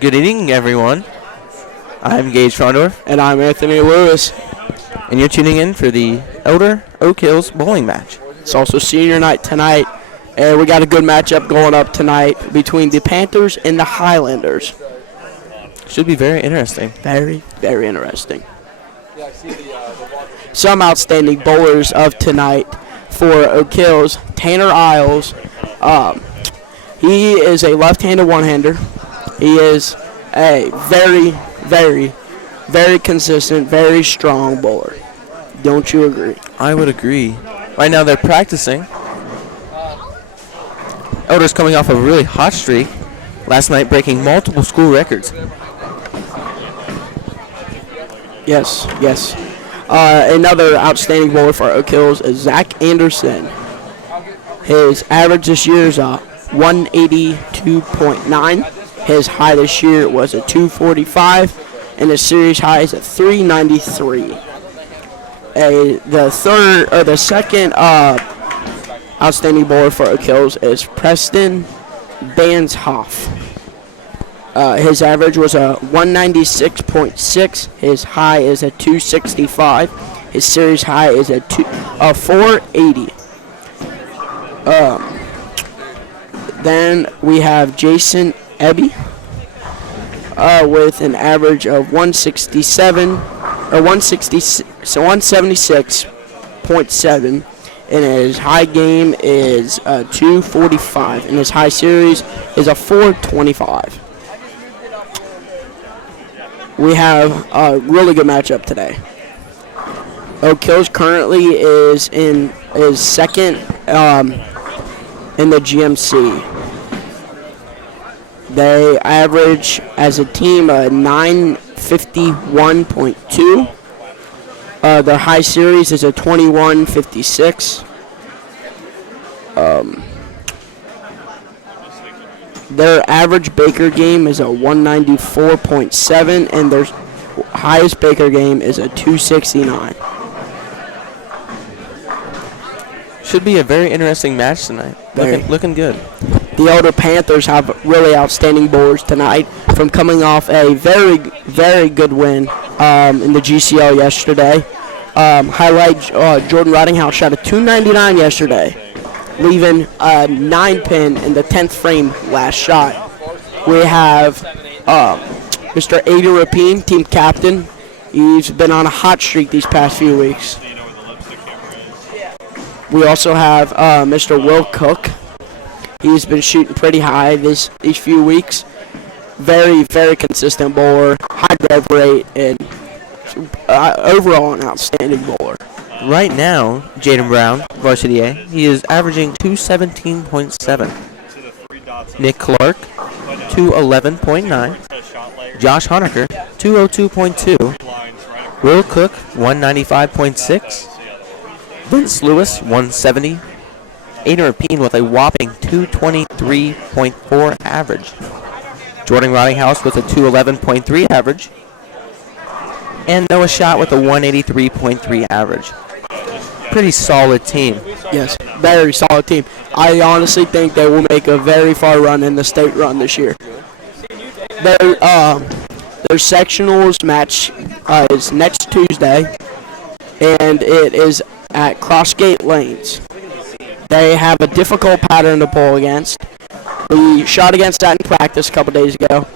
Good evening, everyone. I'm Gage Frondorf, And I'm Anthony Lewis. and you're tuning in for the Elder Oak Hills bowling match. It's also senior night tonight, and we got a good matchup going up tonight between the Panthers and the Highlanders. Should be very interesting. Very, very interesting. Some outstanding bowlers of tonight for Oak Hills. Tanner Isles. He is a left-handed one-hander. He is a very, very, very consistent, very strong bowler. Don't you agree? I would agree. Right now they're practicing. Elder's coming off a really hot streak. Last night breaking multiple school records. Yes, yes. Another outstanding bowler for Oak Hills is Zach Anderson. His average this year is 182.9. His high this year was a 245, and his series high is a 393. The second outstanding bowler for Oak Hills is Preston Banshoff. His average was a 196.6. His high is a 265. His series high is a 480. Then we have Jason Ebby with an average of 176.7, and his high game is 245, and his high series is a 425. We have a really good matchup today. Oak Hills currently is second in the GMC. They average as a team 951.2. Their high series is a 2156. Their average Baker game is a 194.7, and their highest Baker game is a 269. Should be a very interesting match tonight. Looking good. The Elder Panthers have really outstanding bowlers tonight from coming off a very, very good win in the GCL yesterday. Highlight Jordan Rottinghouse shot a 299 yesterday, leaving a 9-pin in the 10th frame last shot. We have Mr. Aiden Rapine, team captain. He's been on a hot streak these past few weeks. We also have Mr. Will Cook. He's been shooting pretty high these few weeks. Very, very consistent bowler, high rev rate, and overall an outstanding bowler. Right now, Jaden Brown, varsity A, he is averaging 217.7. Nick Clark, 211.9. Josh Honecker, 202.2. Will Cook, 195.6. Vince Lewis, 170. Aiden Rapine with a whopping 223.4 average. Jordan Rottinghouse with a 211.3 average. And Noah Schott with a 183.3 average. Pretty solid team. Yes, very solid team. I honestly think they will make a very far run in the state run this year. Their sectionals match is next Tuesday, and it is at Crossgate Lanes. They have a difficult pattern to bowl against. We shot against that in practice a couple days ago,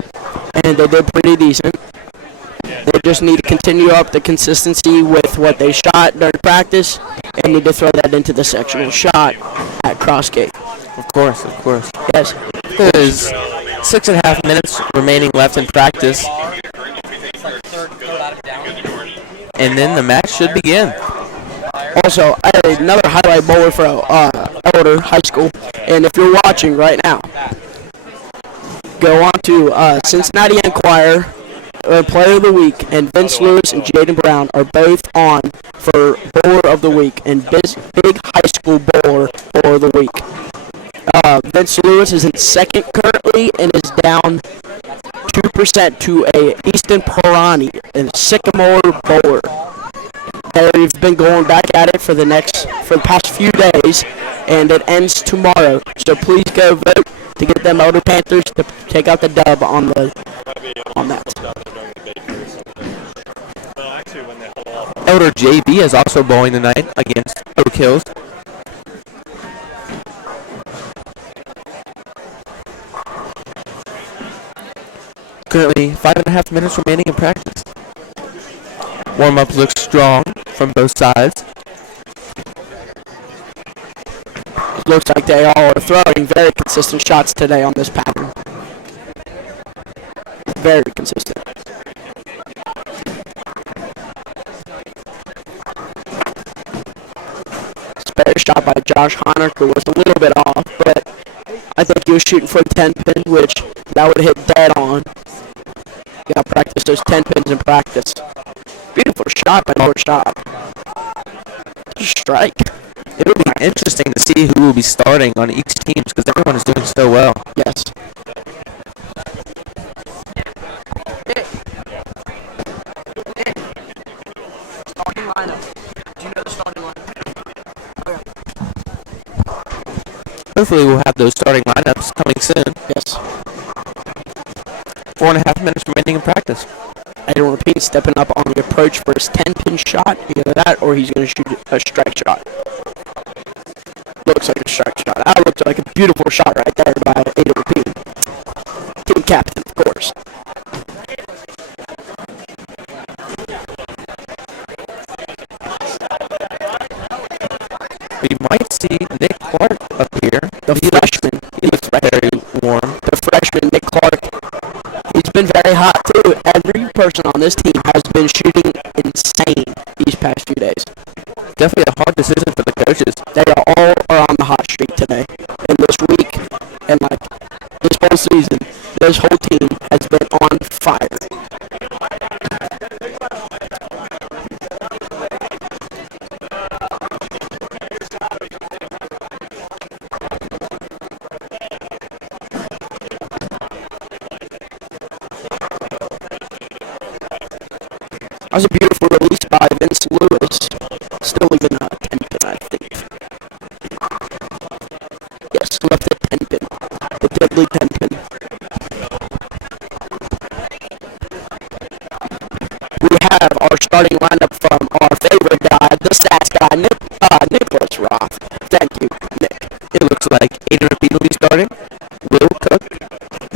and they did pretty decent. They just need to continue up the consistency with what they shot during practice and need to throw that into the sectional shot at Crossgate. Of course. Yes. There's 6.5 minutes remaining left in practice. And then the match should begin. Also, another highlight bowler for Elder High School. And if you're watching right now, go on to Cincinnati Enquirer, Player of the Week, and Vince Lewis and Jaden Brown are both on for Bowler of the Week and Big High School Bowler of the Week. Vince Lewis is in second currently and is down 2% to a Easton Pirani, a Sycamore bowler. They've been going back at it for the past few days, and it ends tomorrow. So please go vote to get them Elder Panthers to take out the dub on that. Elder JB is also bowling tonight against Oak Hills. Currently 5.5 minutes remaining in practice. Warm-up looks strong from both sides. It looks like they all are throwing very consistent shots today on this pattern. Very consistent. Spare shot by Josh Honaker was a little bit off, but I think he was shooting for a 10 pin, which that would hit dead on. You gotta practice those 10 pins in practice. Beautiful shot by North Shot. Strike. It'll be interesting to see who will be starting on each team because everyone is doing so well. Yes. Starting lineup. Do you know the starting lineup? Hopefully we'll have those starting lineups coming soon. Yes. 4.5 minutes remaining in practice. Aiden Rapine stepping up on the approach for his 10-pin shot. Either that or he's going to shoot a strike shot. Looks like a strike shot. That looks like a beautiful shot right there by Aiden Rapine. Team captain, of course. We might see Nick Clark up here. The freshman. He looks very warm. The freshman, Nick Clark. He's been very hot, too. Every person on this team has been shooting insane these past few days. Definitely a hard decision for the coaches. They all are on the hot streak today. And this week, and like this whole season, this whole team has been on fire. That was a beautiful release by Vince Lewis. Still leaving a 10 pin, I think. Yes, left a 10 pin. The deadly 10 pin. We have our starting lineup from our favorite guy, the stats guy, Nicholas Roth. Thank you, Nick. It looks like Aiden Rapine will be starting. Will Cook,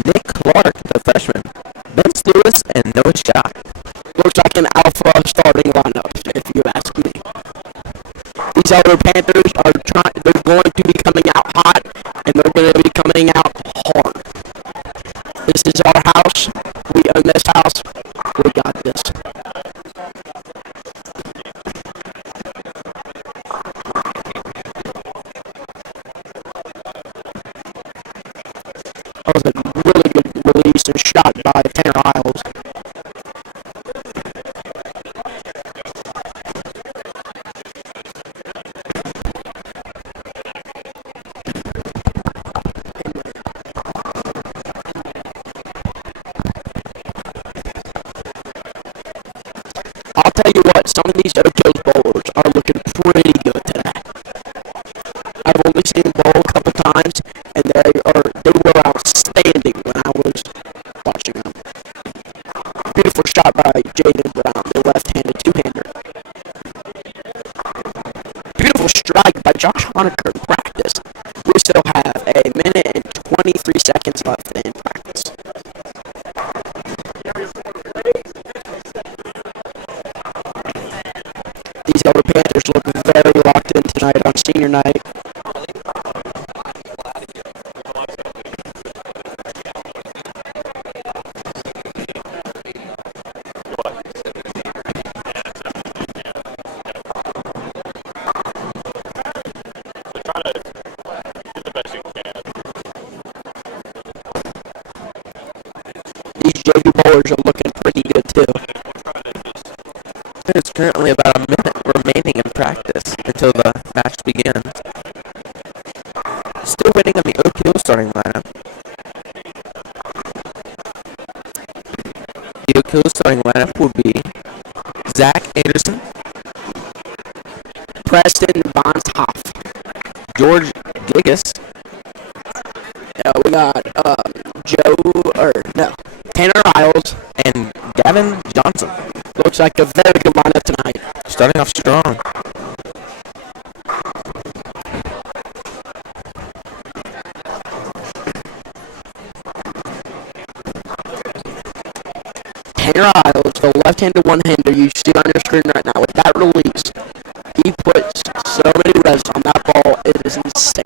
Nick Clark, the freshman, Vince Lewis, and Noah Schott. Looks like an alpha starting lineup, if you ask me. These Elder Panthers they're going to be coming out hot, and they're going to be coming out hard. This is our house. We own this house. We got this. That was a really good release and shot by Tanner Isles. I'll tell you what, some of these Oak Hills bowlers are looking pretty good today. I've only seen them bowl a couple times, and they were outstanding when I was watching them. Beautiful shot by Jaden Brown, the left-handed two-hander. Beautiful strike by Josh Honaker in practice. We still have a minute and 23 seconds left in practice. These Elder Panthers look very locked in tonight on senior night. These JV bowlers are looking pretty good too. There's currently about a minute remaining in practice until the match begins. Still waiting on the Oak Hill starting lineup. The Oak Hill starting lineup will be Zach Anderson, Preston Bonshoff. George Gigas, We got awesome. Looks like a very good lineup tonight. Starting off strong. Tanner Isles, the left-handed one-hander you see on your screen right now, with that release, he puts so many reps on that ball, it is insane.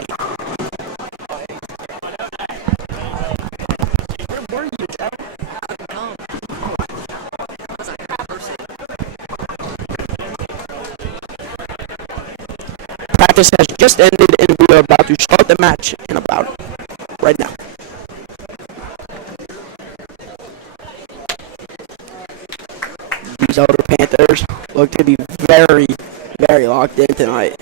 Practice has just ended, and we are about to start the match in about right now. These older Panthers look to be very, very locked in tonight.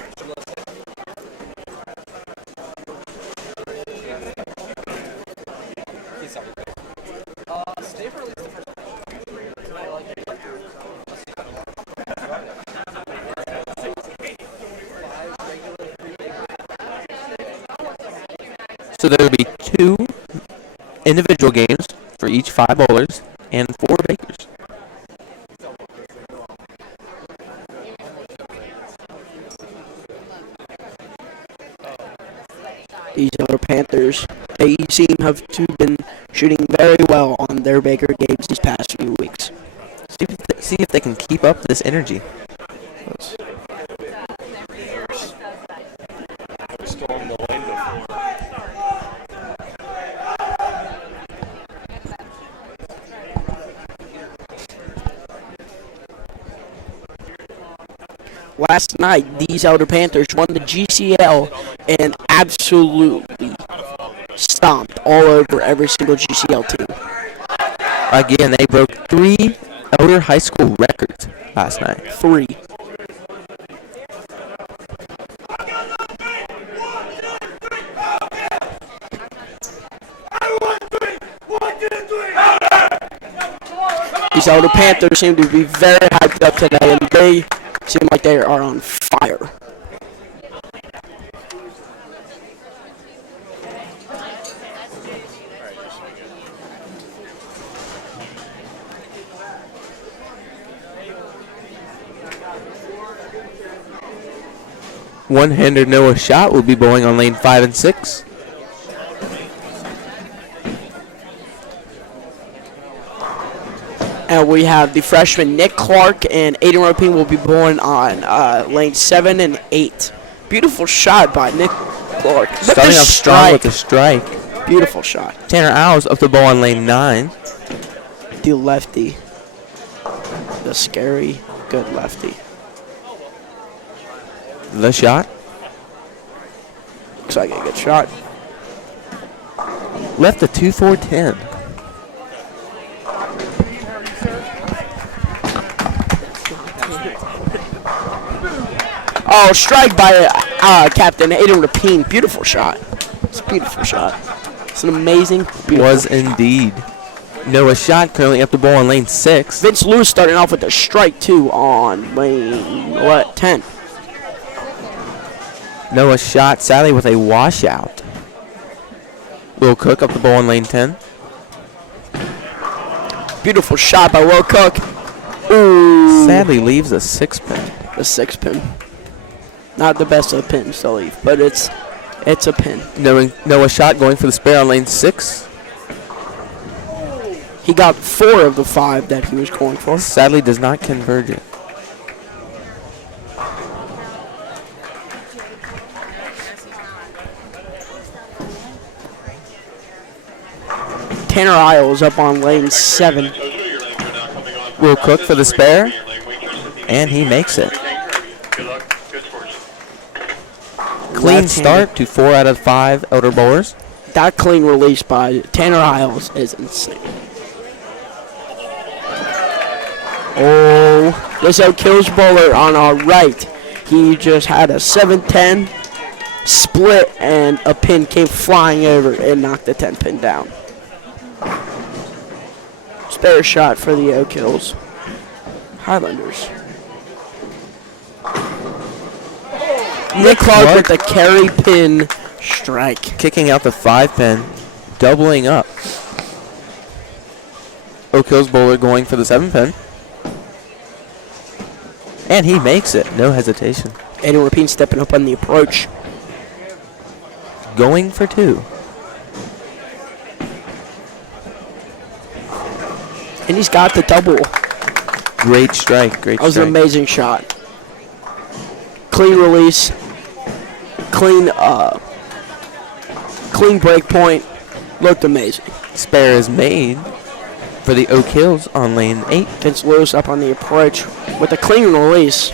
So there will be 2 individual games for each 5 bowlers and 4 bakers. These other Panthers, they seem have to been shooting very well on their Baker games these past few weeks. See if they can keep up this energy. Last night, these Elder Panthers won the GCL and absolutely stomped all over every single GCL team. Again, they broke 3 Elder High School records last night. 3. These Elder Panthers seem to be very hyped up today, and they seem like they are on fire. One-hander Noah Schott will be bowling on lane 5 and 6. And we have the freshman Nick Clark and Aiden Roping will be bowling on lane 7 and 8. Beautiful shot by Nick Clark. Starting off strong with the strike. Beautiful shot. Tanner Owls up the ball on lane 9. The lefty. The scary, good lefty. The shot. Looks like a good shot. Left the 2-4-10. Oh, strike by Captain Aiden Rapine. Beautiful shot. It's a beautiful shot. It's an amazing, beautiful. Was indeed. Noah Schott currently up the ball on lane 6. Vince Lewis starting off with a strike, too, on lane, 10. Noah Schott sadly with a washout. Will Cook up the ball on lane 10. Beautiful shot by Will Cook. Ooh. Sadly leaves a 6-pin. A 6-pin. Not the best of pins to leave, but it's a pin. Noah Schott going for the spare on lane 6. He got 4 of the 5 that he was going for. Sadly does not converge it. Tanner Isles up on lane 7. Will Cook for the spare, and he makes it. Clean start to 4 out of 5 Elder bowlers. That clean release by Tanner Isles is insane. Oh, this Oak Hills bowler on our right. He just had a 7-10 split, and a pin came flying over and knocked the 10 pin down. Spare shot for the Oak Hills Highlanders. Nick Clark with the carry pin strike. Kicking out the 5-pin, doubling up. Oak Hills bowler going for the 7-pin. And he makes it. No hesitation. Aiden Rapine stepping up on the approach. Going for two. And he's got the double. Great strike. Great That was strike. an amazing shot. Clean release. Clean break point. Looked amazing. Spare is made for the Oak Hills on lane 8. Vince Lewis up on the approach with a clean release.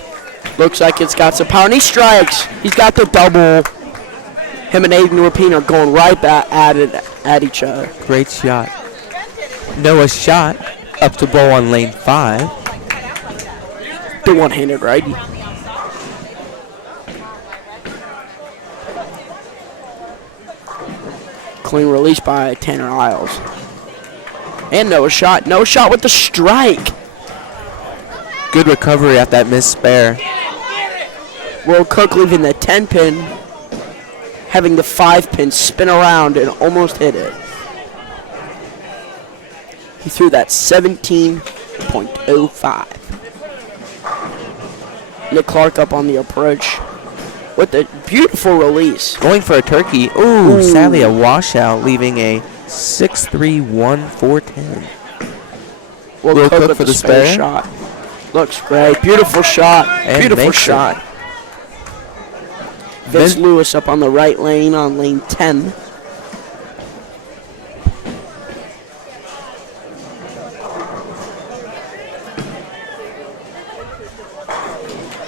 Looks like it's got some power. And he strikes. He's got the double. Him and Aiden Rapine are going right back at each other. Great shot. Noah shot up to bowl on lane 5. The one-handed righty. Clean release by Tanner Isles. And Noah shot. Noah shot with the strike. Good recovery at that missed spare. Will Cook leaving the 10-pin, having the 5-pin spin around and almost hit it. He threw that 17.05. Nick Clark up on the approach with a beautiful release. Going for a turkey. Ooh, sadly a washout, leaving a 6-3-1 4-10. Will Cook with for the the spare spare. shot. Looks great. Beautiful shot. And Beautiful makes shot. it. Vince Vin- Lewis up on the right lane on lane 10.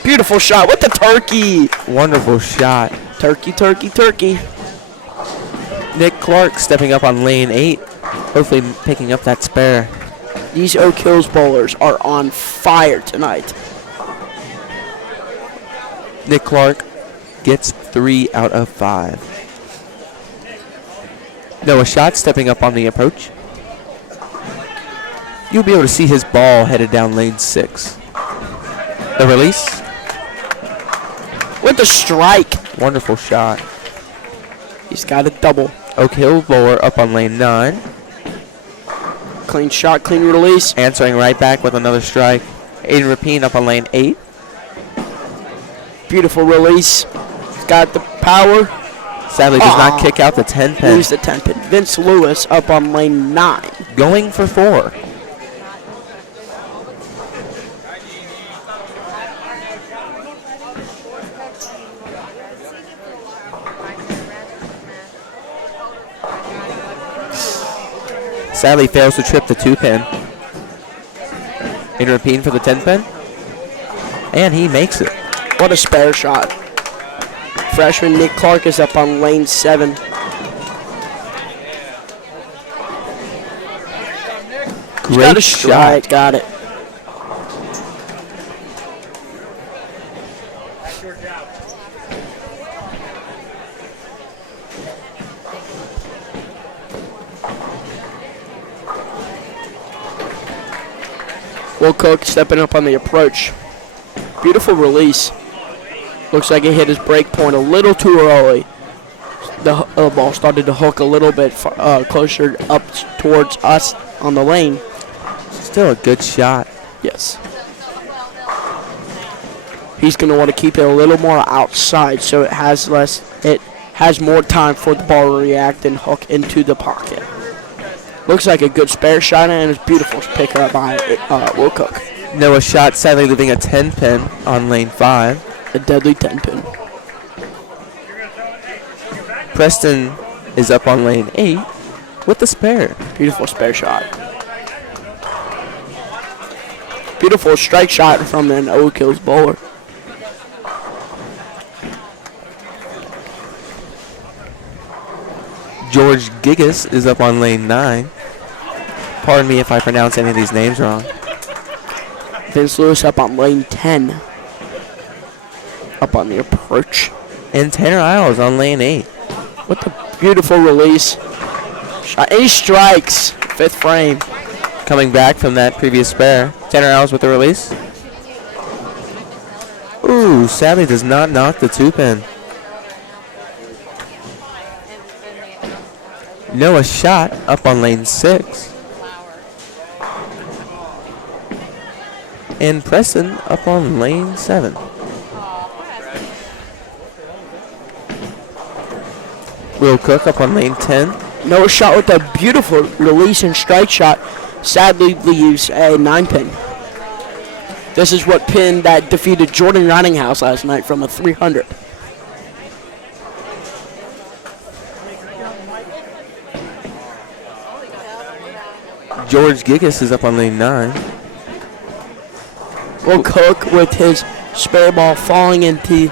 Beautiful shot with the turkey. Wonderful shot. Turkey, turkey, turkey. Nick Clark stepping up on lane 8. Hopefully picking up that spare. These Oak Hills bowlers are on fire tonight. Nick Clark gets 3 out of 5. Noah Shot stepping up on the approach. You'll be able to see his ball headed down lane 6. The release. With the strike. Wonderful shot. He's got a double. Oak Hill bowler up on lane 9. Clean shot, clean release. Answering right back with another strike. Aiden Rapine up on lane 8. Beautiful release. He's got the power. Sadly does not kick out the 10 pin. Lose the 10 pin. Vince Lewis up on lane 9. Going for 4. Sadly fails to trip the 2 pin. Aiden Rapine for the 10 pin. And he makes it. What a spare shot. Freshman Nick Clark is up on lane 7. Great Got a shot. strike. Got it. Will Cook stepping up on the approach. Beautiful release. Looks like it hit his break point a little too early. The ball started to hook a little bit closer up towards us on the lane. Still a good shot. Yes. He's going to want to keep it a little more outside so it has more time for the ball to react and hook into the pocket. Looks like a good spare shot and it's beautiful picker up by Will Cook. Noah Shot sadly leaving a 10 pin on lane 5. A deadly 10 pin. Preston is up on lane 8 with the spare. Beautiful spare shot. Beautiful strike shot from an Oak Hills bowler. George Gigas is up on lane 9. Pardon me if I pronounce any of these names wrong. Vince Lewis up on lane 10. Up on the approach. And Tanner Isles on lane 8. What a beautiful release. Shot. And he strikes. 5th frame. Coming back from that previous spare. Tanner Isles with the release. Ooh, sadly does not knock the 2 pin. Noah Shot up on lane 6. And Preston up on lane 7. Will Cook up on lane 10. Noah shot with a beautiful release and strike shot. Sadly leaves a 9-pin. This is what pin that defeated Jordan Rottinghouse last night from a 300. George Gigas is up on lane 9. Will Cook with his spare ball falling into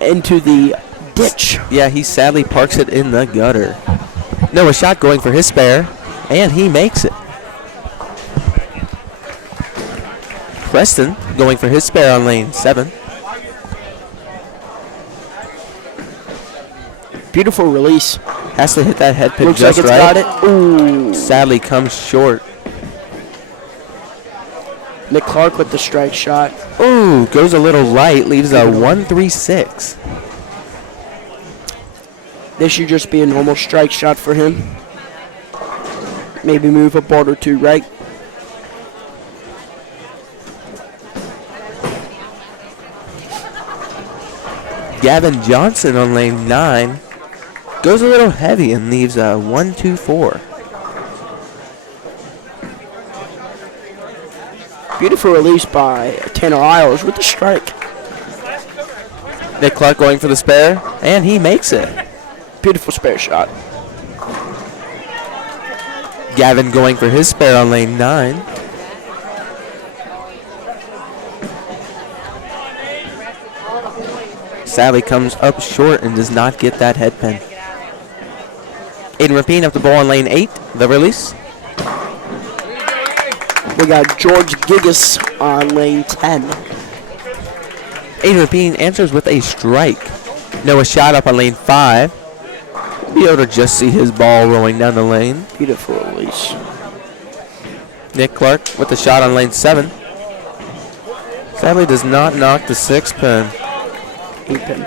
the ditch. Yeah, he sadly parks it in the gutter. Noah shot going for his spare, and he makes it. Preston going for his spare on lane 7. Beautiful release. Has to hit that head pin Looks just like it's right. got it. Ooh. Sadly comes short. Nick Clark with the strike shot. Ooh, goes a little light, leaves a 1-3-6. This should just be a normal strike shot for him. Maybe move a board or two right. Gavin Johnson on lane 9 goes a little heavy and leaves a 1-2-4. Beautiful release by Tanner Isles with the strike. Nick Clark going for the spare, and he makes it. Beautiful spare shot. Gavin going for his spare on lane 9. Sadly comes up short and does not get that head pin. Aiden Rapine up the ball on lane 8. The release. We got George Gigas on lane 10. Aiden Rapine answers with a strike. Noah shot up on lane 5. Be able to just see his ball rolling down the lane. Beautiful release. Nick Clark with the shot on lane 7. Sadly does not knock the 6 pin. 8-pin.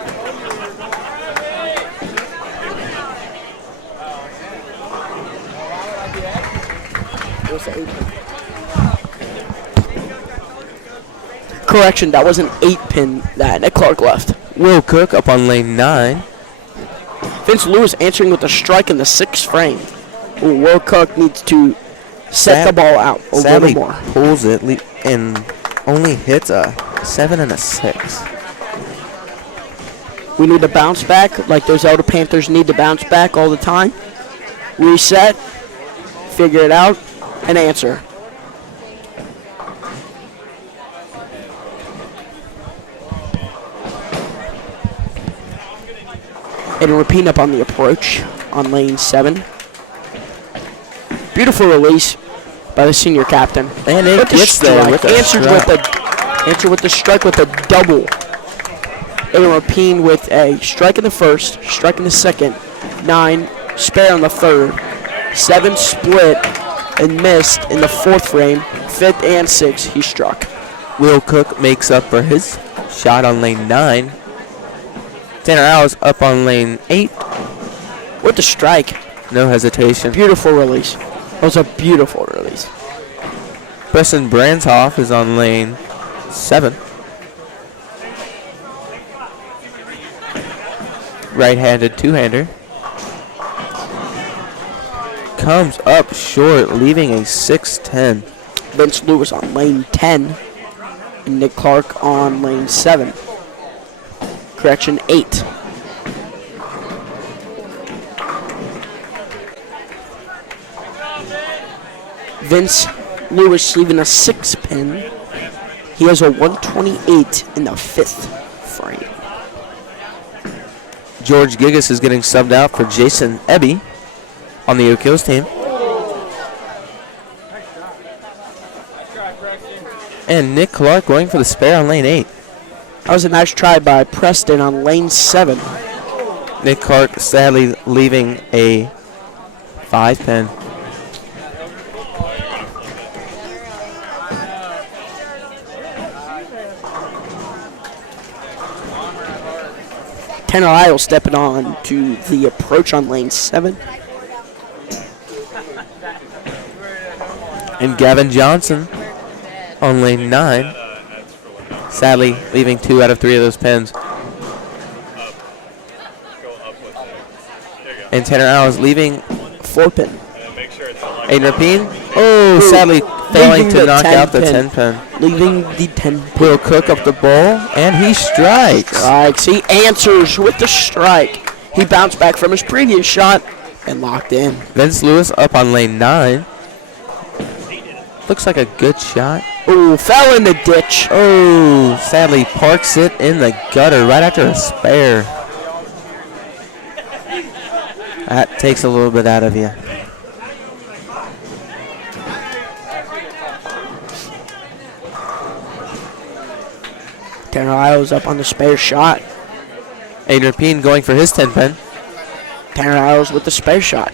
Correction, that was an 8-pin that Nick Clark left. Will Cook up on lane 9. Vince Lewis answering with a strike in the 6th frame. Ooh, Will Cook needs to set the ball out a little Sadly more. pulls it and only hits a 7 and a 6. We need to bounce back like those Elder Panthers need to bounce back all the time. Reset, figure it out, and answer. And Rapine up on the approach on lane 7. Beautiful release by the senior captain. And it With the gets there strike. with a Answered strike. with the strike with a double. And Rapine with a strike in the 1st, strike in the 2nd, 9, spare on the 3rd, 7 split and missed in the 4th frame, 5th and 6th he struck. Will Cook makes up for his shot on lane 9. Tanner Owls up on lane 8. With the strike. No hesitation. Beautiful release. That was a beautiful release. Preston Branshoff is on lane 7. Right-handed two-hander. Comes up short, leaving a 6-10. Vince Lewis on lane 10. And Nick Clark on lane 7. Correction, 8. Vince Lewis leaving a 6-pin. He has a 128 in the 5th frame. George Gigas is getting subbed out for Jason Ebby on the Oak Hills team. And Nick Clark going for the spare on lane 8. That was a nice try by Preston on lane 7. Nick Clark sadly leaving a 5-pin. Tanner Isle stepping on to the approach on lane 7. And Gavin Johnson on lane 9. Sadly, leaving 2 out of 3 of those pins. And Tanner Isles leaving 4 pin. Aiden Rapine. Oh, sadly failing Leaving to the knock 10 out the pin. 10 pin. Leaving the 10 pin. Will Cook up the ball, and he strikes. Strikes. He answers with the strike. He bounced back from his previous shot and locked in. Vince Lewis up on lane 9. Looks like a good shot. Ooh, fell in the ditch. Oh, sadly parks it in the gutter right after a spare. That takes a little bit out of you. Tanner Isles up on the spare shot. Aiden Rapine going for his 10 pin. Tanner Isles with the spare shot.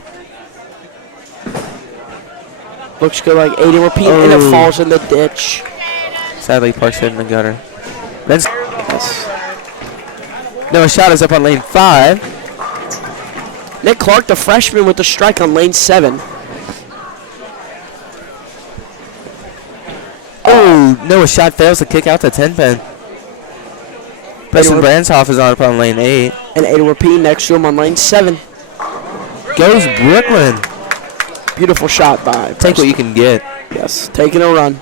Looks good like Aiden Rapine, and it Oh. falls in the ditch. Sadly parks it in the gutter. Vince Yes. Noah Shot is up on lane 5. Nick Clark, the freshman, with the strike on lane 7. Oh, Noah Shot fails to kick out the 10 pin. Preston Branshoff is on up on lane 8. And Aiden Rapine next to him on lane 7. Goes Brooklyn. Beautiful shot by Take what you can get. Yes, taking a run.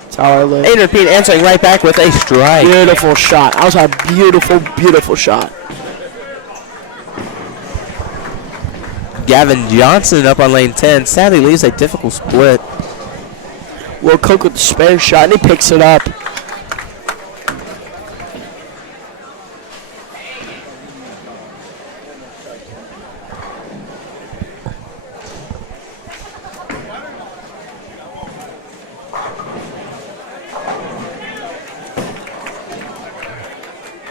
That's how I live. Aiden Rapine answering right back with a strike. Beautiful shot. That was a beautiful, beautiful shot. Gavin Johnson up on lane 10. Sadly leaves a difficult split. Will Cook with the spare shot, and he picks it up.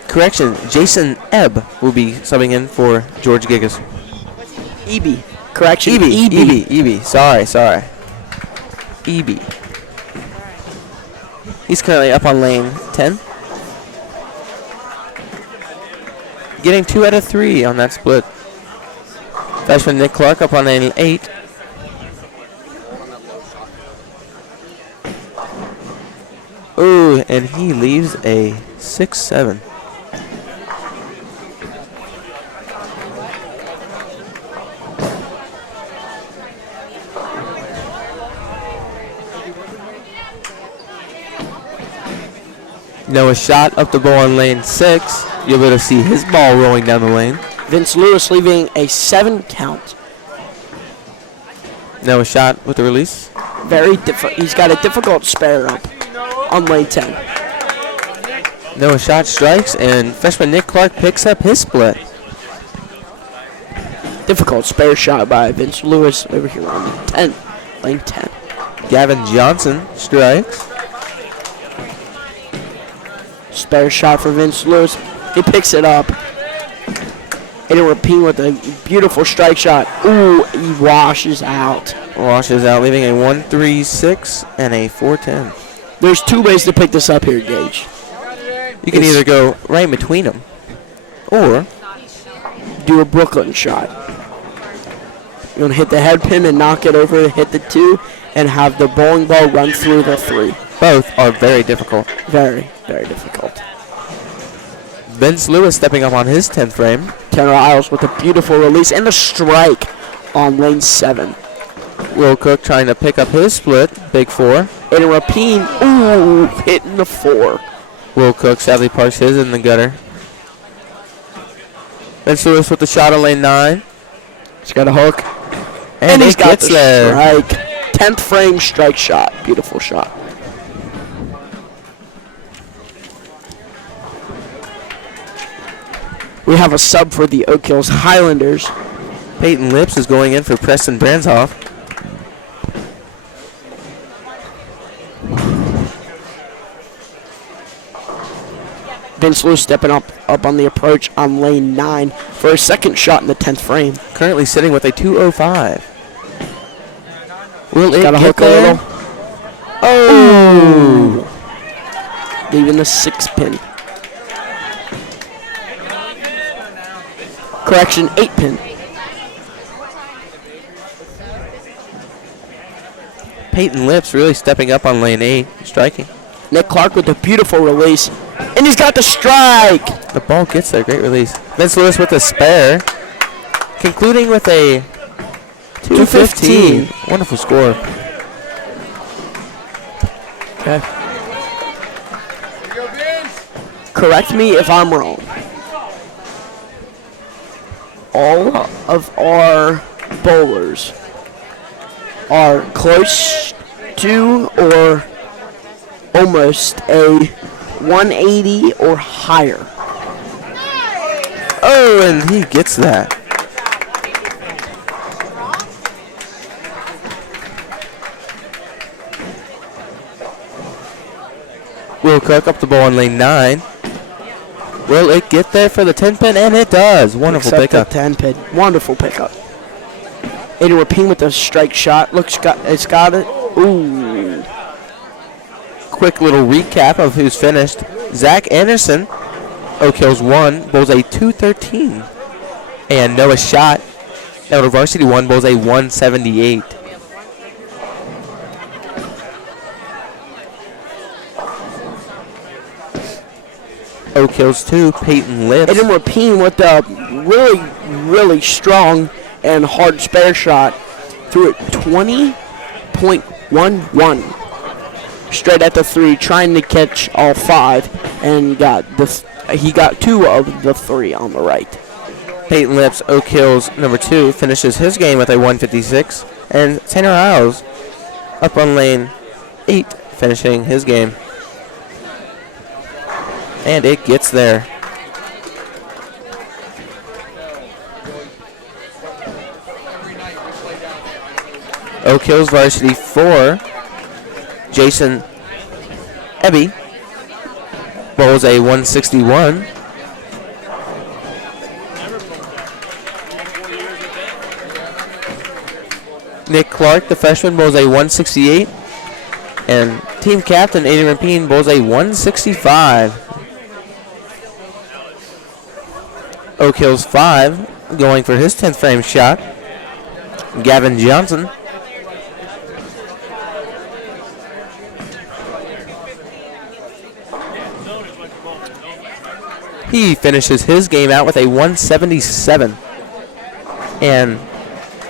Correction, Jason Ebb will be subbing in for George Gigas. EB. Correction. EB. Sorry. EB. He's currently up on lane 10. Getting 2 out of 3 on that split. Freshman Nick Clark up on lane 8. Ooh, and he leaves a 6-7. Noah Shot up the ball on lane 6. You'll be able to see his ball rolling down the lane. Vince Lewis leaving a 7 count. Noah Shot with the release. He's got a difficult spare up on lane 10. Noah Shot strikes, and freshman Nick Clark picks up his split. Difficult spare shot by Vince Lewis over here on lane 10. Lane 10. Gavin Johnson strikes. Spare shot for Vince Lewis. He picks it up. Aiden Rapine with a beautiful strike shot. Ooh, he washes out. Washes out, leaving a 1-3-6 and a 4-10. There's 2 ways to pick this up here, Gage. You can either go right between them, or do a Brooklyn shot. You're going to hit the head pin and knock it over, hit the 2, and have the bowling ball run through the 3. both are very difficult. Very, very difficult. Vince Lewis stepping up on his 10th frame. Tanner Isles with a beautiful release and a strike on lane 7. Will Cook trying to pick up his split, big 4. Aiden Rapine, ooh, hitting the 4. Will Cook sadly parks his in the gutter. Vince Lewis with the shot on lane 9. He's got a hook. And he's it got gets the there. strike. 10th frame strike shot. Beautiful shot. We have a sub for the Oak Hills Highlanders. Peyton Lips is going in for Preston Branshoff. Vince Lewis stepping up on the approach on lane 9 for a second shot in the 10th frame. Currently sitting with a 205. Will it Got a get hook a there? little. Oh! Leaving the 6 pin. Correction, 8 pin. Peyton Lips really stepping up on lane 8, striking. Nick Clark with a beautiful release. And he's got the strike. The ball gets there. Great release. Vince Lewis with a spare. Concluding with a 215. Wonderful score. Okay. Correct me if I'm wrong. All of our bowlers are close to or almost a 180 or higher. Oh, and he gets that. Will Cook up the ball in lane 9. Will it get there for the 10-pin? And it does. Wonderful pickup. 10-pin. Wonderful pickup. Aiden Rapine with a strike shot. It's got it. Ooh. Quick little recap of who's finished. Zach Anderson, Oak Hills 1, bowls a 213. And Noah Schott, Elder Varsity 1, bowls a 178. Oak Hills 2, Peyton Lips. Aiden Rapine with a really, really strong and hard spare shot. Threw it 20.11. Straight at the 3, trying to catch all 5, and he got 2 of the 3 on the right. Peyton Lips, Oak Hills number 2, finishes his game with a 156. And Tanner Isles up on lane 8, finishing his game. And it gets there. Oak Hills Varsity 4, Jason Ebby bowls a 161. Nick Clark, the freshman, bowls a 168. And team captain Aiden Rapine bowls a 165. Oak Hills 5 going for his 10th frame shot. Gavin Johnson. He finishes his game out with a 177. And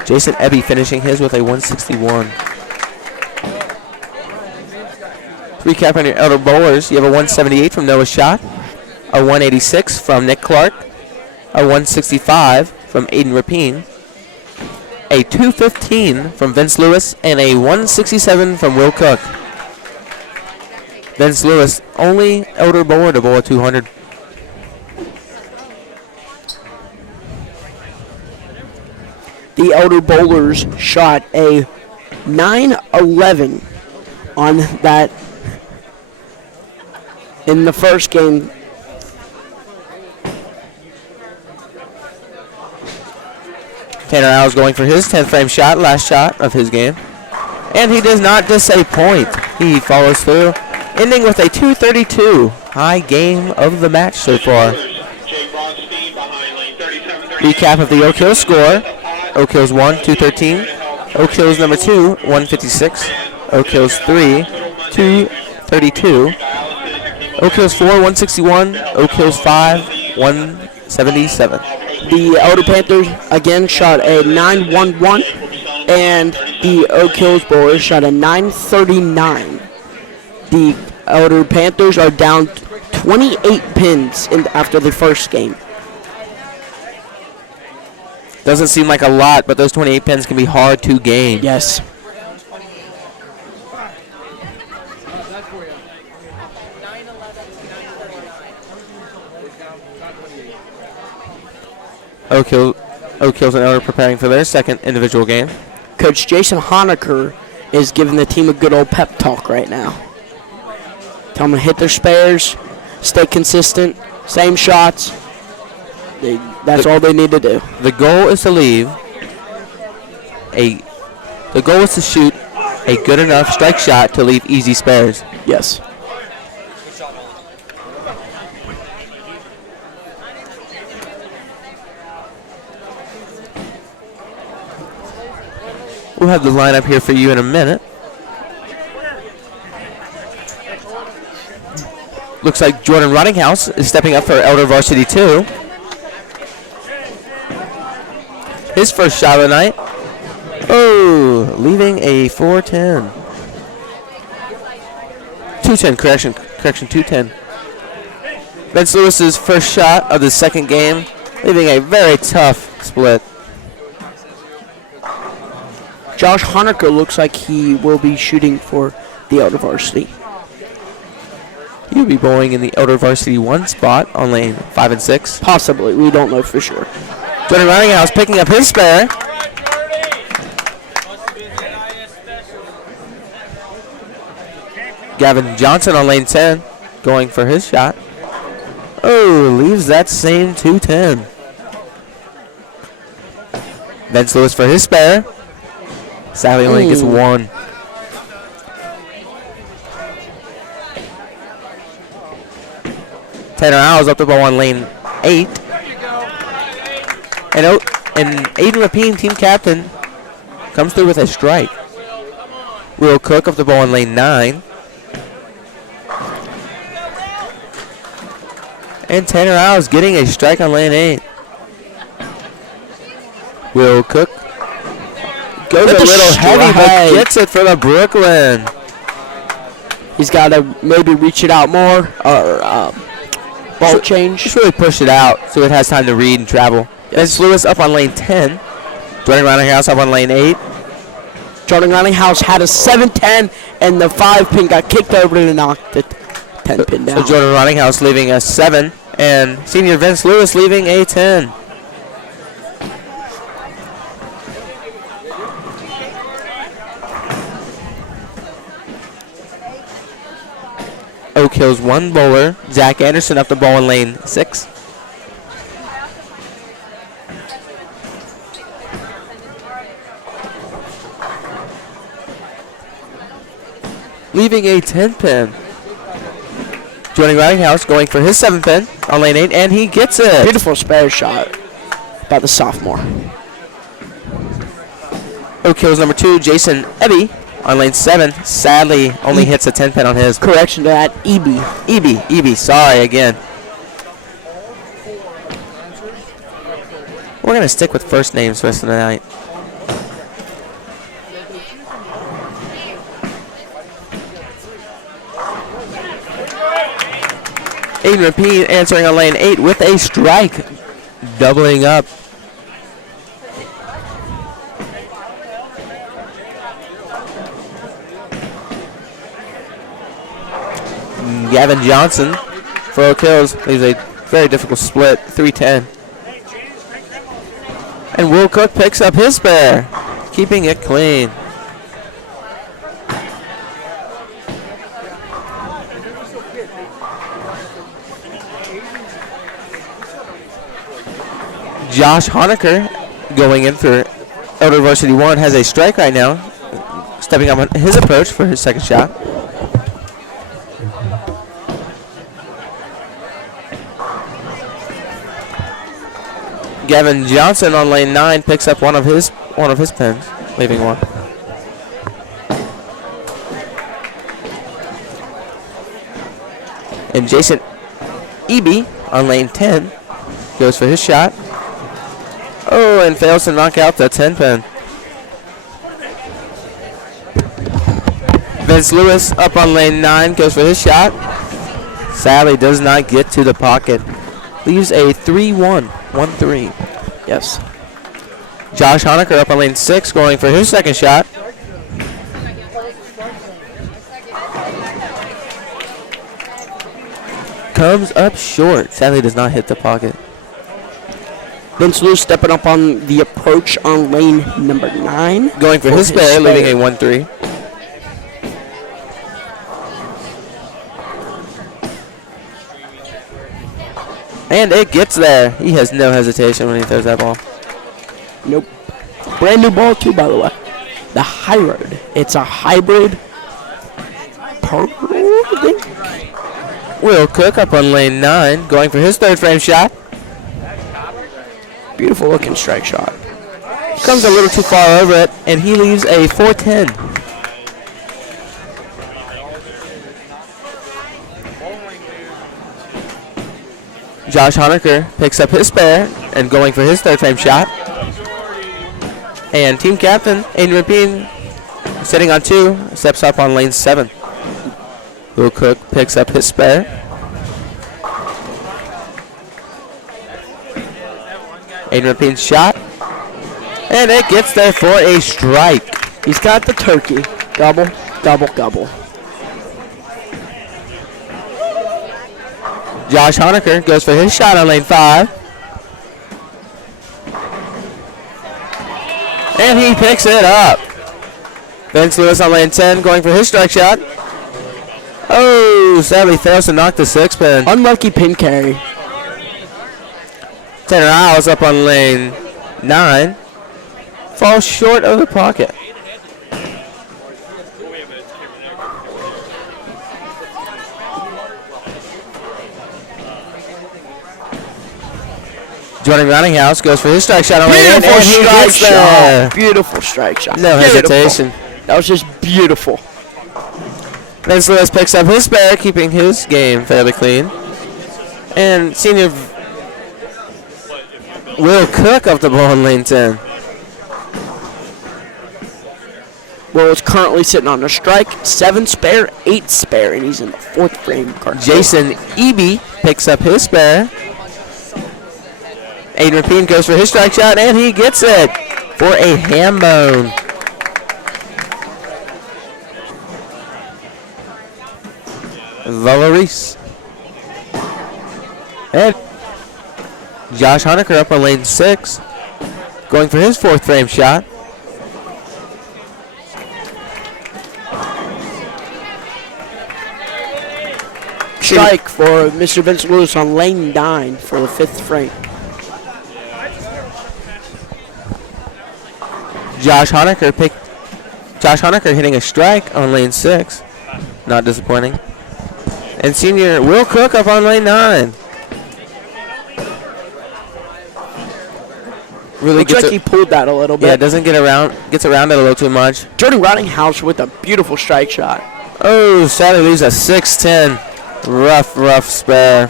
Jason Ebby finishing his with a 161. Recap on your Elder Bowlers. You have a 178 from Noah Schott, a 186 from Nick Clark, a 165 from Aiden Rapine, a 215 from Vince Lewis, and a 167 from Will Cook. Vince Lewis, only Elder Bowler to bowl a 200. The Elder Bowlers shot a 911 on that in the first game. Tanner Isles going for his 10th frame shot, last shot of his game. And he does not disappoint. He follows through, ending with a 232. High game of the match so far. Recap of the Oak Hills score. Oak Hills 1, 213. Oak Hills number 2, 156. Oak Hills 3, 232. Oak Hills 4, 161. Oak Hills 5, 177. The Elder Panthers again shot a 911, and the Oak Hills Bowlers shot a 939. The Elder Panthers are down 28 pins after the first game. Doesn't seem like a lot, but those 28 pins can be hard to gain. Yes. Oak Hills and Elder preparing for their second individual game. Coach Jason Honecker is giving the team a good old pep talk right now. Tell them to hit their spares, stay consistent, same shots. That's all they need to do. The goal is to the goal is to shoot a good enough strike shot to leave easy spares. Yes. We'll have the lineup here for you in a minute. Looks like Jordan Runninghouse is stepping up for Elder Varsity 2. His first shot of the night. Oh, leaving a 410. 210, correction, 210. Vince Lewis's first shot of the second game, leaving a very tough split. Josh Honecker looks like he will be shooting for the Elder Varsity. He'll be bowling in the Elder Varsity 1 spot on lane 5 and 6. Possibly, we don't know for sure. Jordan Runninghouse picking up his spare. Gavin Johnson on lane 10, going for his shot. Oh, leaves that same 210. Vince Lewis for his spare. Sadly, only gets one. Tanner Owls up the ball on lane 8. And Aiden Rapine, team captain, comes through with a strike. Will Cook up the ball on lane 9. And Tanner Owls getting a strike on lane 8. Will Cook goes a little heavy, but gets it for the Brooklyn. He's got to maybe reach it out more or ball change. Just really push it out so it has time to read and travel. Vince Lewis up on lane 10. Jordan Runninghouse up on lane 8. Jordan Runninghouse had a 7-10, and the 5 pin got kicked over to knock the 10 pin down. So Jordan Runninghouse leaving a 7, and senior Vince Lewis leaving a 10. Oak Hills 1 bowler, Zach Anderson up the ball in lane 6. Leaving a 10 pin. Joining Runninghouse going for his 7 pin on lane 8, and he gets it. Beautiful spare shot by the sophomore. Oak Hills number 2, Jason Ebby on lane 7. Sadly, only hits a 10 pin on his. Correction to that, EB, sorry again. We're going to stick with first names for the rest of the night. Aiden Rapine answering on lane 8 with a strike. Doubling up. Gavin Johnson for Oak Hills leaves a very difficult split, 3-10. And Will Cook picks up his spare, keeping it clean. Josh Honecker going in for Elder Varsity 1 has a strike right now, stepping up on his approach for his second shot. Gavin Johnson on lane 9 picks up one of his pins, leaving one. And Jason Eby on lane 10 goes for his shot. Oh, and fails to knock out the 10 pin. Vince Lewis up on lane 9 goes for his shot. Sadly does not get to the pocket. Leaves a 3-1, 1-3. Yes. Josh Honecker up on lane 6 going for his second shot. Comes up short. Sadly does not hit the pocket. Vince Lewis stepping up on the approach on lane number 9. Going for his spare, leaving a 1-3. And it gets there. He has no hesitation when he throws that ball. Nope. Brand new ball too, by the way. The High Road. It's a hybrid pearl thing. Will Cook up on lane 9, going for his third frame shot. Beautiful looking strike shot. Comes a little too far over it, and he leaves a 4-10. Josh Honecker picks up his spare and going for his third frame shot. And team captain Aiden Rapine, sitting on 2, steps up on lane 7. Will Cook picks up his spare. Aiden Rapine's shot. And it gets there for a strike. He's got the turkey. Gobble, gobble, gobble. Josh Honecker goes for his shot on lane 5. And he picks it up. Vince Lewis on lane 10 going for his strike shot. Oh, sadly fails to knock the 6-pin. Unlucky pin carry. Tanner Isles up on lane 9. Falls short of the pocket. Jordan Roundinghouse goes for his strike shot on lane 8. Beautiful And he strike gets there. shot. Beautiful strike shot. No Beautiful. hesitation. That was just beautiful. Vince Lewis picks up his spare, keeping his game fairly clean. And senior Will Cook up the ball in lane 10. Will is currently sitting on a strike, 7 spare, 8 spare, and he's in the 4th frame. Jason Eby picks up his spare. Aiden Rapine goes for his strike shot, and he gets it for a ham bone. Valerise. And Josh Honecker up on lane 6, going for his 4th frame shot. Strike for Mr. Vince Lewis on lane 9 for the 5th frame. Josh Honecker hitting a strike on lane 6. Not disappointing. And senior Will Cook up on lane 9. Really Looks like he pulled that a little bit. Yeah, doesn't get around, gets around it a little too much. Jordan Roundinghouse with a beautiful strike shot. Oh, sadly leaves a 6-10. Rough spare.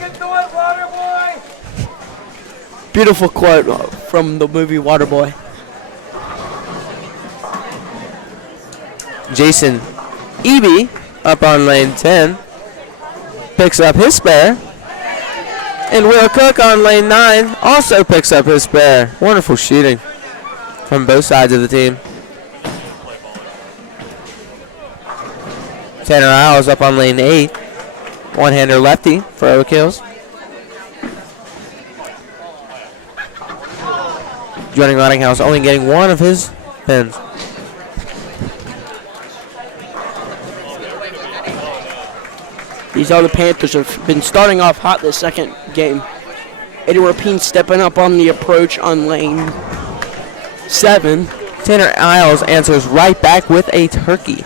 Beautiful quote from the movie Waterboy. Jason Eby up on lane 10. Picks up his spare. And Will Cook on lane 9 also picks up his spare. Wonderful shooting from both sides of the team. Tanner Isles up on lane 8. One-hander lefty for Oak Hills. Jordan Roundinghouse only getting one of his pins. These other Panthers have been starting off hot this second game. Aiden Rapine stepping up on the approach on lane 7. Tanner Isles answers right back with a turkey.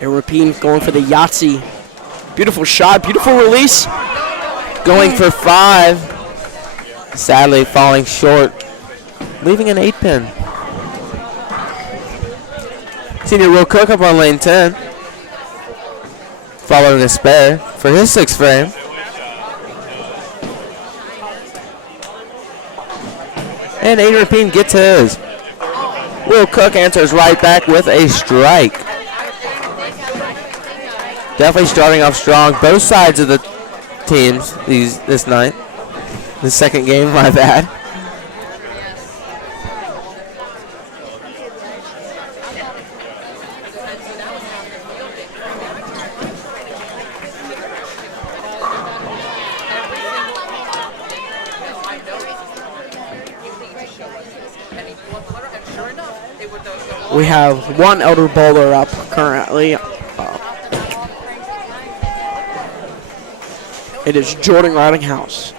Aiden Rapine going for the Yahtzee. Beautiful shot, beautiful release. Going for 5. Sadly falling short, leaving an 8-pin. Senior Will Cook up on lane 10. Following a spare for his 6th frame. And Aiden Rapine gets his. Will Cook answers right back with a strike. Definitely starting off strong. Both sides of the teams this night. The second game, my bad. We have one elder bowler up currently. It is Jordan Roundinghouse.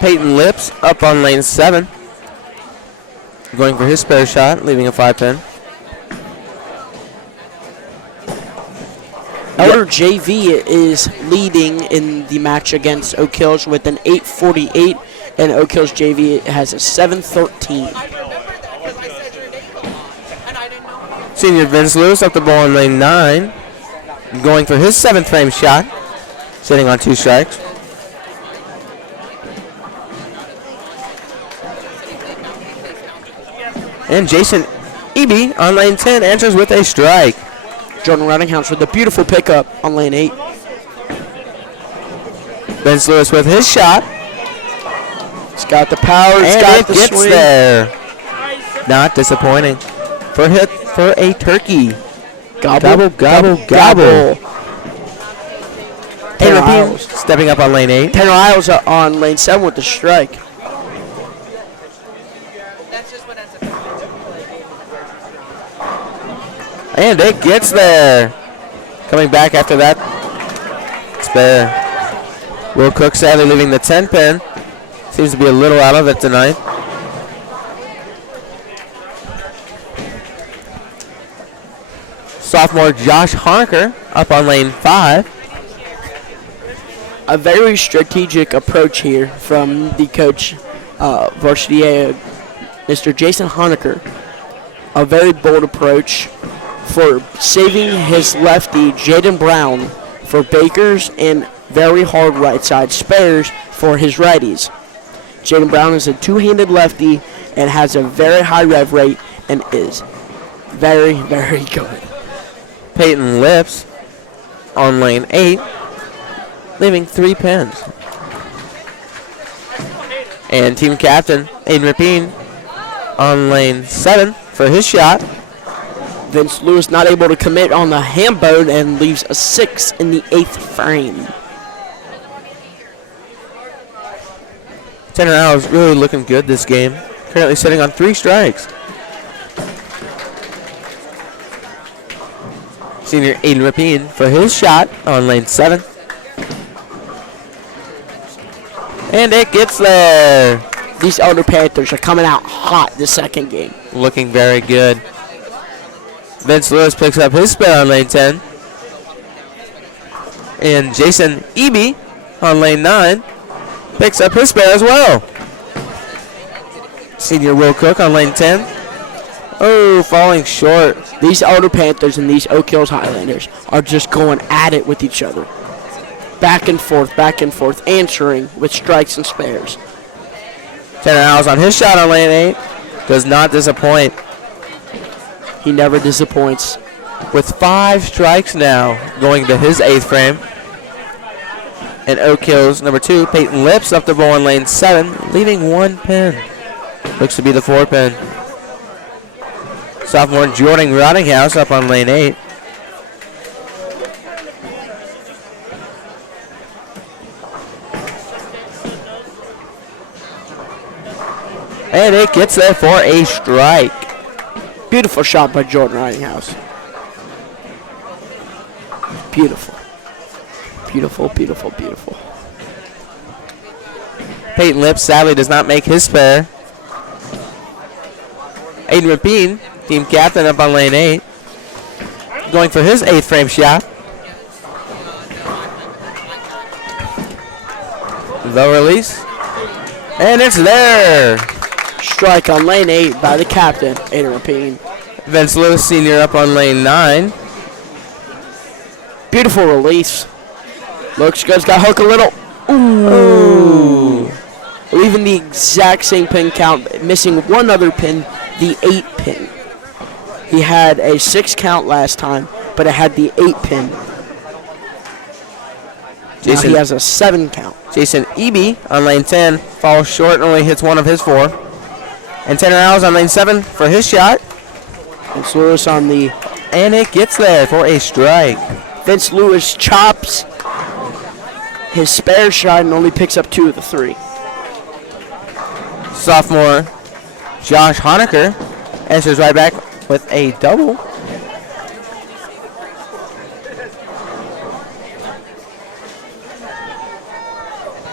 Peyton Lips up on lane 7. Going for his spare shot, leaving a 5-pin. Elder JV is leading in the match against Oak Hills with an 8:48, and Oak Hills JV has a 7:13. Senior Vince Lewis up the ball in lane 9, going for his 7th frame shot, sitting on 2 strikes. And Jason Eby on lane 10 answers with a strike. Jordan Ruttinghouse with a beautiful pickup on lane 8. Vince Lewis with his shot. He's got the power. He's And got it the gets swing. there. Not disappointing. For a turkey. Gobble, Gobble, gobble. Tanner Tanner Bean Isles. stepping up on lane 8. Tanner Isles on lane 7 with the strike. And it gets there. Coming back after that spare. Will Cook sadly leaving the 10 pin. Seems to be a little out of it tonight. Sophomore Josh Honaker up on lane 5. A very strategic approach here from the coach, varsity Mr. Jason Honaker. A very bold approach for saving his lefty, Jaden Brown, for Bakers and very hard right side spares for his righties. Jaden Brown is a two-handed lefty and has a very high rev rate and is very, very good. Peyton Lips on lane 8, leaving 3 pins. And team captain Aiden Rapine on lane 7 for his shot. Vince Lewis not able to commit on the ham bone and leaves a 6 in the 8th frame. Tanner Isles really looking good this game. Currently sitting on 3 strikes. Senior Aiden Rapine for his shot on lane 7. And it gets there. These Elder Panthers are coming out hot this second game. Looking very good. Vince Lewis picks up his spare on lane 10. And Jason Eby on lane 9 picks up his spare as well. Senior Will Cook on lane 10. Oh, falling short. These Elder Panthers and these Oak Hills Highlanders are just going at it with each other. Back and forth, answering with strikes and spares. Tanner Isles on his shot on lane 8 does not disappoint. He never disappoints. With 5 strikes now going to his 8th frame. And Oak Hills number 2, Peyton Lips up the ball in lane 7, leaving 1 pin. Looks to be the 4 pin. Sophomore Jordan Rottinghouse up on lane 8. And it gets there for a strike. Beautiful shot by Jordan Ridinghouse. Beautiful. Beautiful, beautiful, beautiful. Peyton Lips sadly does not make his spare. Aiden Rapine, team captain, up on lane 8. Going for his 8th frame shot. The release. And it's there. Strike on lane 8 by the captain, Aiden Rapine. Vince Lewis Sr. up on lane 9. Beautiful release. Looks good. Got hook a little. Ooh. Leaving the exact same pin count, missing one other pin, the 8 pin. He had a 6 count last time, but it had the 8 pin. Now he has a 7 count. Jason Eby on lane 10 falls short and only hits one of his 4. And Tanner Isles on lane 7 for his shot. Vince Lewis on the... And it gets there for a strike. Vince Lewis chops his spare shot and only picks up 2 of the 3. Sophomore Josh Honaker answers right back with a double.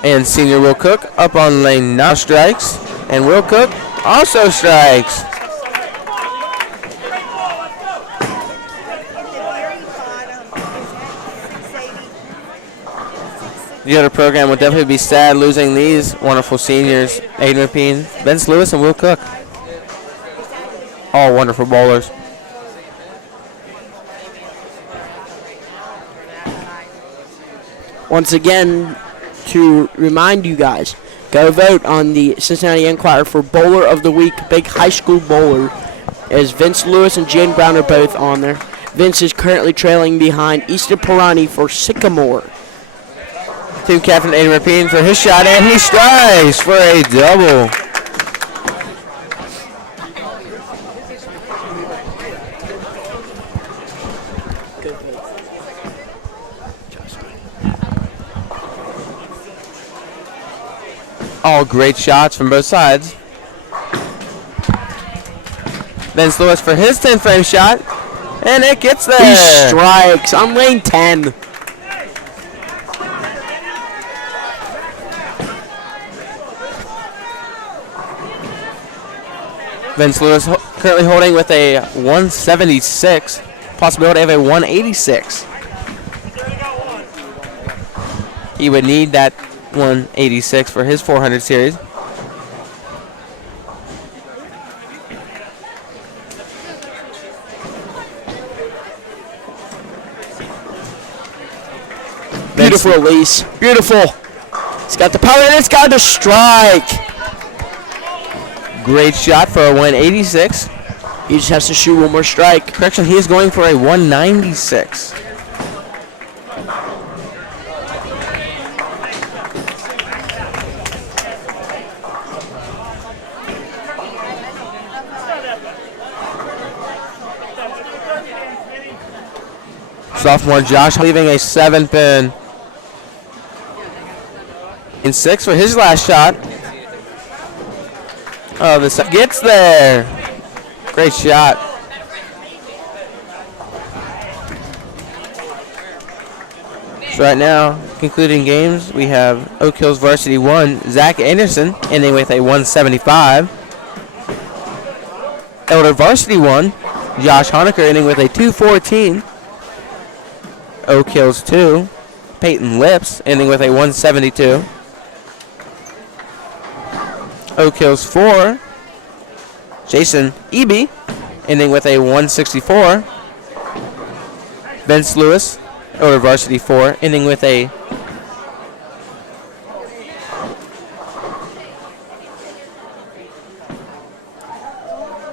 And senior Will Cook up on lane 9 strikes. And Will Cook also strikes. The other program would definitely be sad losing these wonderful seniors, Aiden Rapine, Vince Lewis, and Will Cook. All wonderful bowlers. Once again, to remind you guys, go vote on the Cincinnati Enquirer for Bowler of the Week, Big High School Bowler, as Vince Lewis and Jan Brown are both on there. Vince is currently trailing behind Easton Pirani for Sycamore. Team captain Aiden Rapine for his shot, and he strikes for a double. All great shots from both sides. Vince Lewis for his 10-frame shot, and it gets there. He strikes on lane 10. Vince Lewis currently holding with a 176, possibility of a 186. He would need that 186 for his 400 series. Beautiful release. Beautiful. He's got the power and it's got the strike. Great shot for a 186. He just has to shoot one more strike. Correction, he is going for a 196. Sophomore Josh leaving a 7-pin. In 6 for his last shot. Oh, this gets there. Great shot. So right now, concluding games, we have Oak Hills Varsity 1, Zach Anderson, ending with a 175. Elder Varsity 1, Josh Honecker, ending with a 214. Oak Hills 2, Peyton Lips, ending with a 172. Oak Hills 4, Jason Eby, ending with a 164. Vince Lewis, Elder Varsity 4, ending with a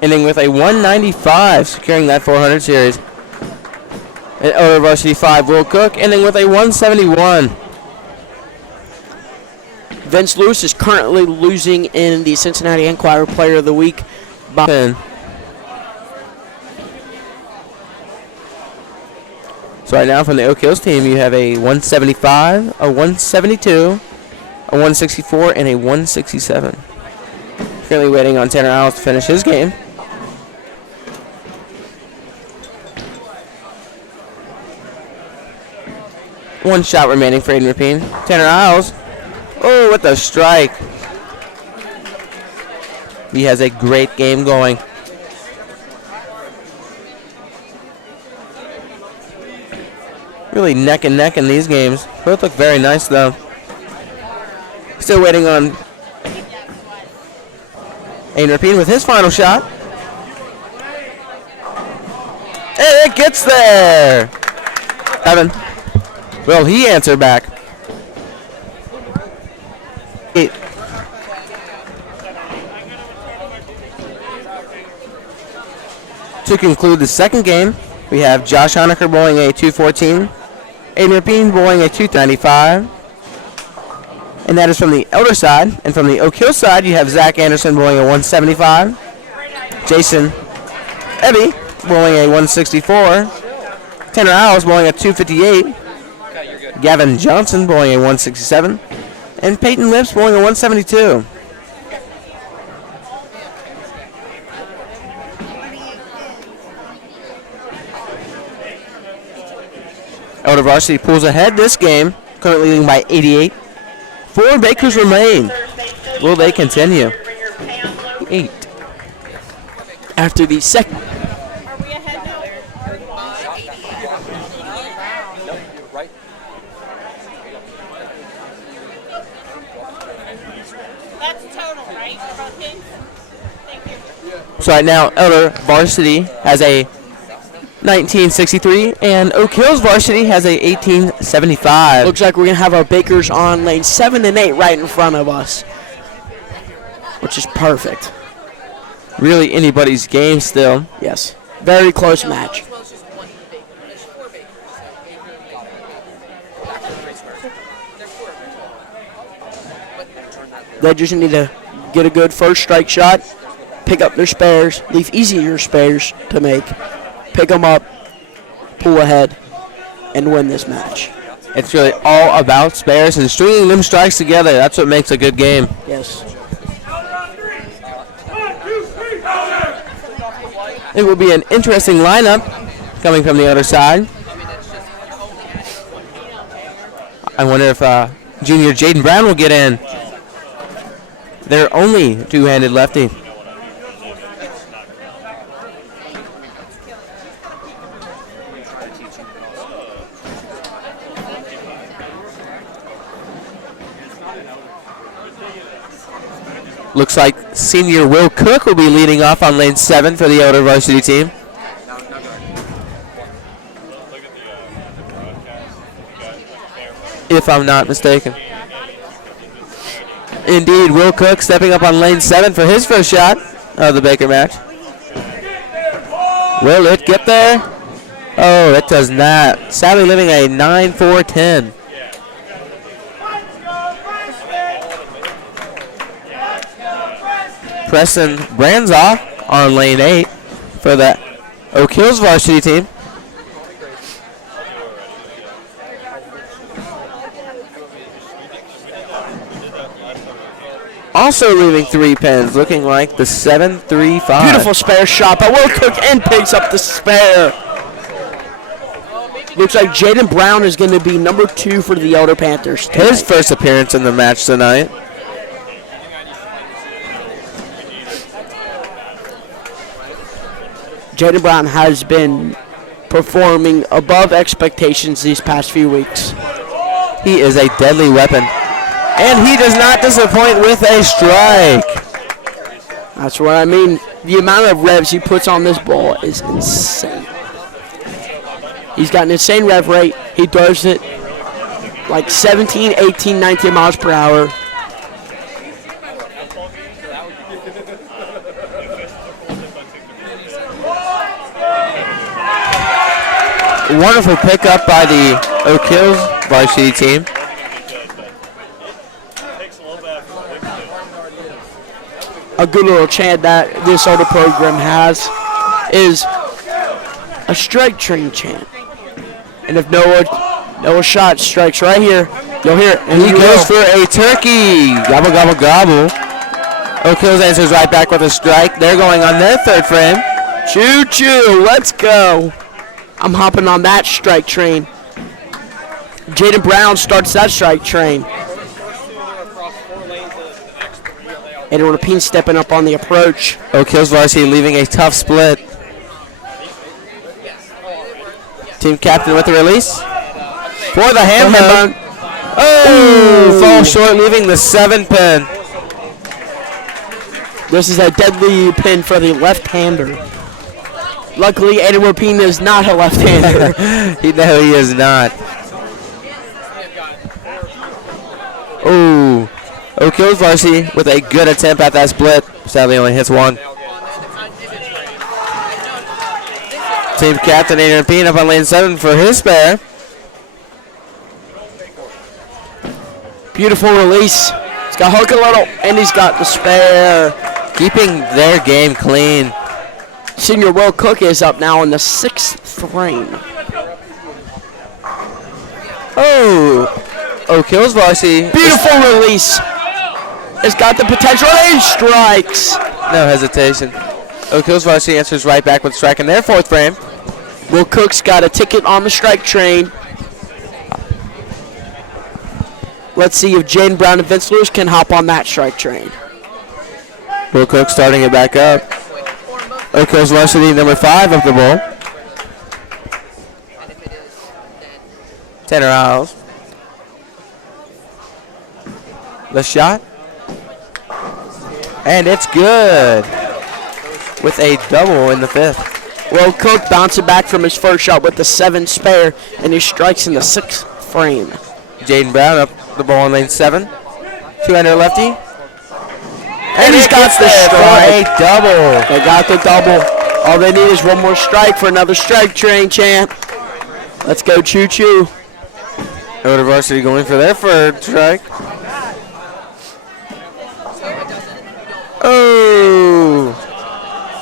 ending with a 195, securing that 400 series. And Elder Varsity 5, Will Cook, ending with a 171. Vince Lewis is currently losing in the Cincinnati Enquirer Player of the Week by 10. So right now from the Oak Hills team, you have a 175, a 172, a 164, and a 167. Currently waiting on Tanner Isles to finish his game. One shot remaining for Aiden Rapine. Tanner Isles. Oh, with a strike. He has a great game going. Really neck and neck in these games. Both look very nice though. Still waiting on Aiden Rapine with his final shot. And it gets there. Evan. Will he answer back? To conclude the second game, we have Josh Honecker bowling a 214, Aiden Rapine bowling a 295, and that is from the Elder side. And from the Oak Hill side, you have Zach Anderson bowling a 175, Jason Eby bowling a 164, Tanner Isles bowling a 258, Gavin Johnson bowling a 167, and Peyton Lips bowling a 172. Elder Varsity pulls ahead this game, currently leading by 88. 4 Bakers remain. Will they continue? 8. after the second. That's total, right? For both teams? Thank you. So right now, Elder Varsity has a 1963, and Oak Hills Varsity has a 1875. Looks like we're going to have our Bakers on lane 7 and 8 right in front of us, which is perfect. Really anybody's game still. Yes. Very close match. They just need to get a good first strike shot, pick up their spares, leave easier spares to make, pick them up, pull ahead, and win this match. It's really all about spares and stringing them strikes together. That's what makes a good game. Yes. It will be an interesting lineup coming from the other side. I wonder if junior Jaden Brown will get in. They're only two-handed lefty. Looks like senior Will Cook will be leading off on lane 7 for the Elder Varsity team. If I'm not mistaken. Indeed, Will Cook stepping up on lane 7 for his first shot of the Baker match. Will it get there? Oh, it does not. Sadly living a 9-4-10. Preston Branzoff on lane 8 for the Oak Hills Varsity team. Also leaving 3 pins, looking like the 7-3-5. Beautiful spare shot by Will Cook and picks up the spare. Looks like Jaden Brown is going to be number 2 for the Elder Panthers tonight. His first appearance in the match tonight. Jaden Brown has been performing above expectations these past few weeks. He is a deadly weapon. And he does not disappoint with a strike. That's what I mean. The amount of revs he puts on this ball is insane. He's got an insane rev rate. He throws it like 17, 18, 19 miles per hour. Wonderful pickup by the Oak Hills varsity team. A good little chant that this other program has is a strike train chant. And if Noah Schott strikes right here, you'll hear it. And He you goes will. for a turkey. Gobble, gobble, gobble. Oak Hills answers right back with a strike. They're going on their third frame. Choo-choo, let's go. I'm hopping on that strike train. Jaden Brown starts that strike train. Aiden Rapine stepping up on the approach. Oak Hills varsity leaving a tough split. Team captain with the release. For the handbone. Oh, falls short, leaving the 7 pin. This is a deadly pin for the left-hander. Luckily, Aiden Rapine is not a left-hander. No, he is not. Oh, Oak Hills varsity with a good attempt at that split. Sadly, only hits one. Team captain Aiden Rapine up on lane 7 for his spare. Beautiful release. He's got hook a little, and he's got the spare. Keeping their game clean. Senior Will Cook is up now in the 6th frame. Oh, Oak Hills varsity. Beautiful release. It's got the potential, and he strikes. No hesitation. Oak Hills varsity answers right back with strike in their 4th frame. Will Cook's got a ticket on the strike train. Let's see if Jaden Brown and Vince Lewis can hop on that strike train. Will Cook starting it back up. Oak Hills varsity number 5 of the bowl. Tanner Isles. The shot And it's good. With a double in the 5th. Will Cook bouncing back from his first shot with the 7 spare, and he strikes in the 6th frame. Jaden Brown up the ball in lane 7. Two-hander lefty. And he's got the for a strike. double. They got the double. All they need is one more strike for another strike train, champ. Let's go choo-choo. Elder Varsity going for their third strike. Oh!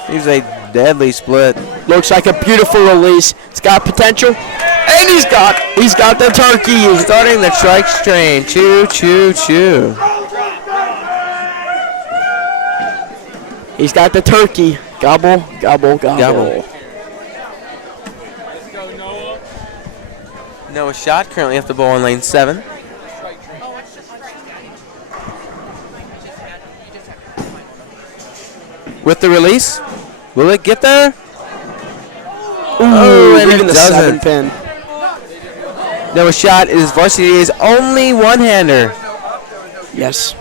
He's a deadly split. Looks like a beautiful release. It's got potential. And he's got the turkey. Starting the strikes train. Choo, choo, choo. He's got the turkey. Gobble, gobble, gobble. Gobble. Noah Schott currently off the ball in lane 7. With the release, will it get there? Ooh, and leaving it the doesn't. 7-pin. Noah Schott is Varsity's only one-hander. Yes.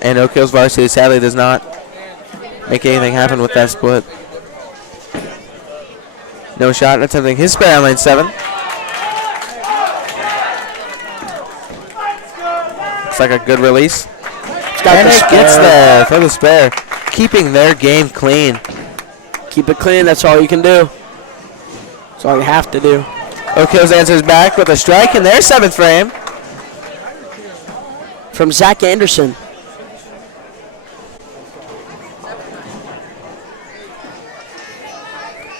And Oak Hills Varsity sadly does not make anything happen with that split. No Shot attempting his spare on lane 7. Looks like a good release. And it gets there for the spare. Keeping their game clean. Keep it clean. That's all you can do. That's all you have to do. Oak Hills answers back with a strike in their 7th frame. From Zach Anderson.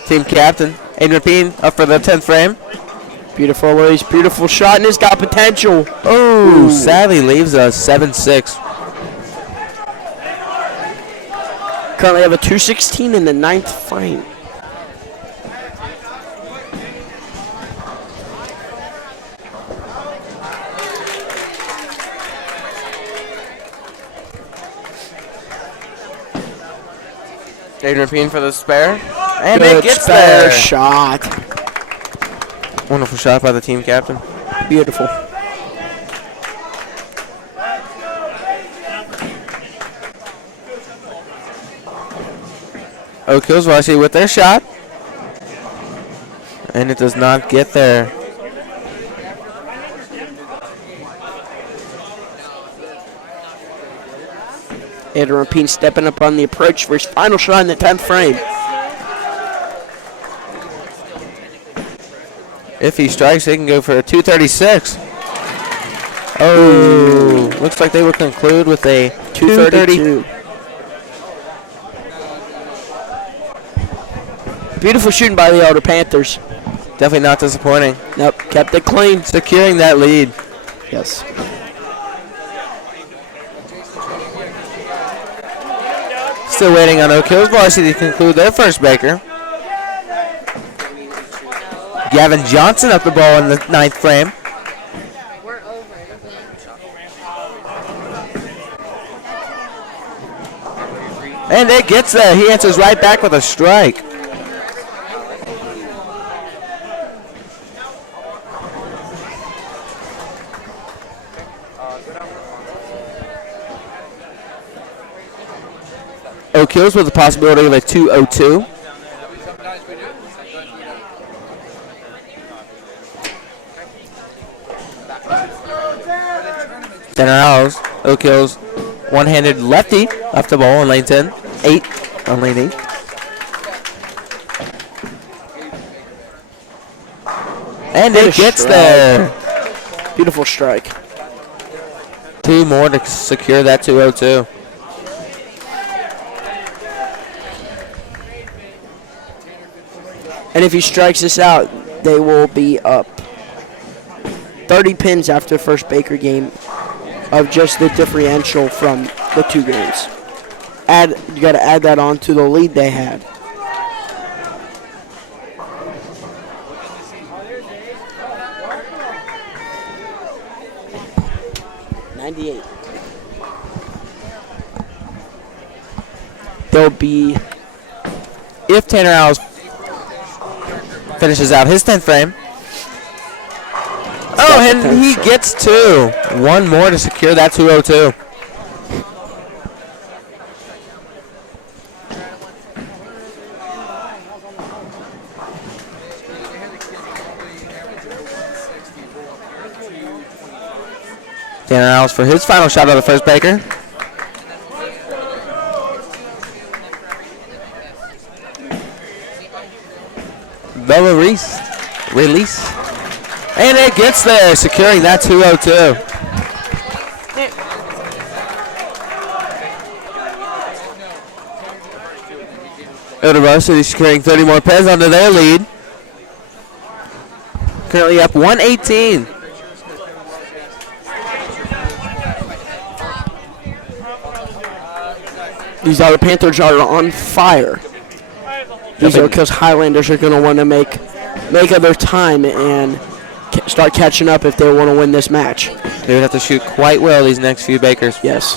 Team captain, Aiden Rapine, up for the 10th frame. Beautiful release. Beautiful shot. And it's got potential. Oh, sadly leaves us 7-6. Currently have a 216 in the 9th frame. Aiden Rapine for the spare. And Good it gets spare there. shot. Wonderful shot by the team captain. Beautiful. Oak Hills Varsity with their shot. And it does not get there. Aiden Rapine stepping up on the approach for his final shot in the 10th frame. If he strikes, they can go for a 236. Oh, looks like they will conclude with a 232. Beautiful shooting by the Elder Panthers. Definitely not disappointing. Nope, kept it clean. Securing that lead. Yes. Still waiting on Oak Hills Varsity to conclude their first baker. Gavin Johnson up the ball in the 9th frame. And it gets there. He answers right back with a strike. Oak Hills with the possibility of a 202. Center Owls, Oak Hills, one-handed lefty off the ball in lane 10. 8 on lane 8. And it gets there. Beautiful strike. 2 more to secure that 202. And if he strikes this out, they will be up 30 pins after the first Baker game of just the differential from the 2 games. You got to add that on to the lead they had. $98. There'll be, If Tanner Owls finishes out his 10th frame, Oh, and he gets 2. One more to secure that 202. Dan Isles for his final shot of the first Baker. Bella release. And it gets there, securing that 202. Elder Varsity securing 30 more pens onto their lead. Currently up 118. These other Panthers are on fire. These Oak Hills Highlanders are going to want to make up their time and start catching up if they want to win this match. They would have to shoot quite well these next few Bakers. Yes.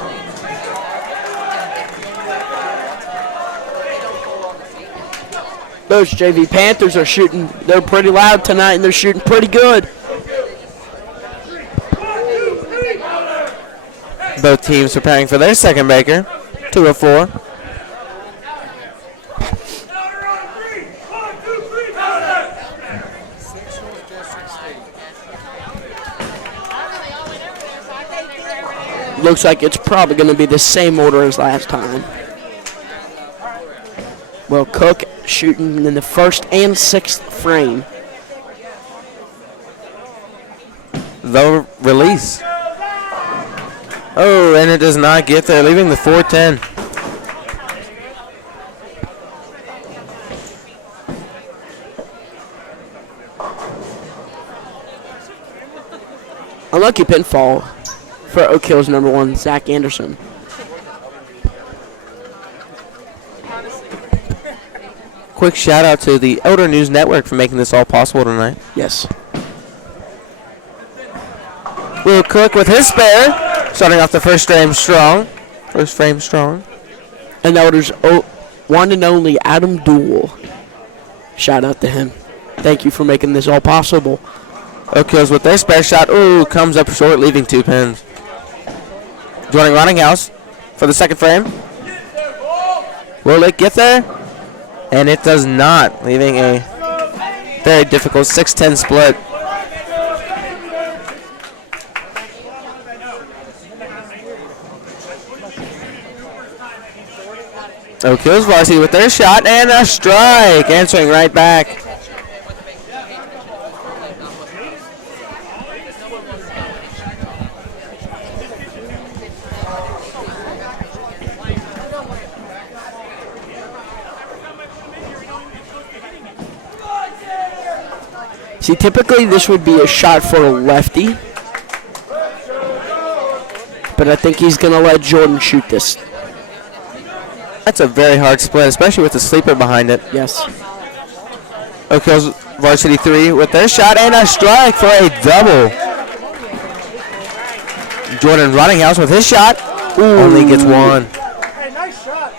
Those JV Panthers are shooting. They're pretty loud tonight, and they're shooting pretty good. Both teams preparing for their second Baker. 204. Looks like it's probably going to be the same order as last time. Well, Cook shooting in the first and sixth frame. The release. Oh, and it does not get there, leaving the 410. Unlucky pinfall for Oak Hills #1, Zach Anderson. Quick shout out to the Elder News Network for making this all possible tonight. Yes. Will Cook with his spare, starting off the first frame strong. And Elder's one and only Adam Dool. Shout out to him. Thank you for making this all possible. Oak Hills with their spare shot. Ooh, comes up short, leaving 2 pins. Joining Rottinghouse for the second frame. Will it get there? And it does not, leaving a very difficult 6-10 split. Oak Hills Varsity with their shot and a strike, answering right back. See, typically this would be a shot for a lefty, but I think he's going to let Jordan shoot this. That's a very hard split, especially with the sleeper behind it. Yes. Oak Hills Varsity 3 with their shot and a strike for a double. Jordan Rottinghouse with his shot. Ooh. Only gets 1. Hey, nice shot.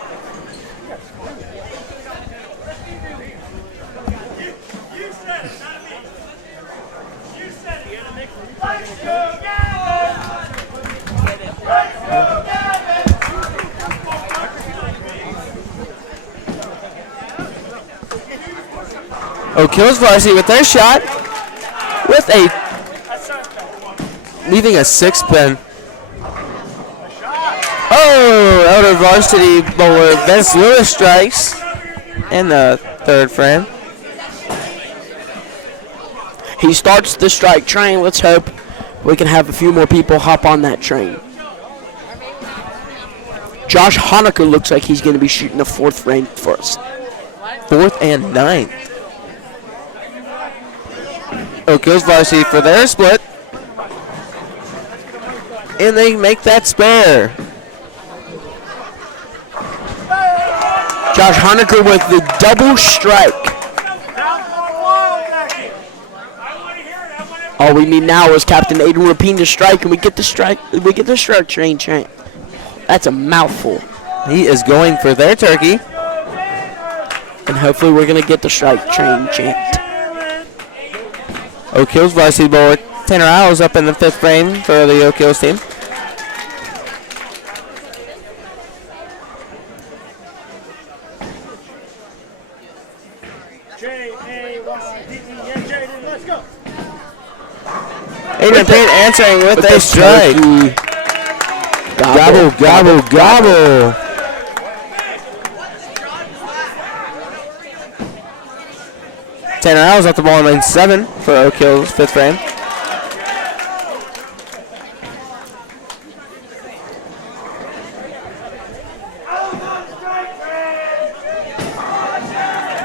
Oak Hills Varsity with their shot, with a leaving a 6 pin. Oh, Elder Varsity bowler Vince Lewis strikes in the third frame. He starts the strike train. Let's hope we can have a few more people hop on that train. Josh Honecker looks like he's going to be shooting the fourth frame for us. 4th and 9th. Oak Hills Varsity for their split. And they make that spare. Josh Honecker with the double strike. All we need now is Captain Aiden Rapine to strike, and we get the strike. We get the strike train chant. That's a mouthful. He is going for their turkey. And hopefully we're going to get the strike train chant. Oak Hills Varsity bowler Tanner Isles up in the 5th frame for the Oak Hills team. J-A-Y-D-E-N, Jaden, let's go. Adrian Payne answering with a strike. Gobble, gobble, gobble. Tanner Isles off the ball in lane 7 for Oak Hills, 5th frame.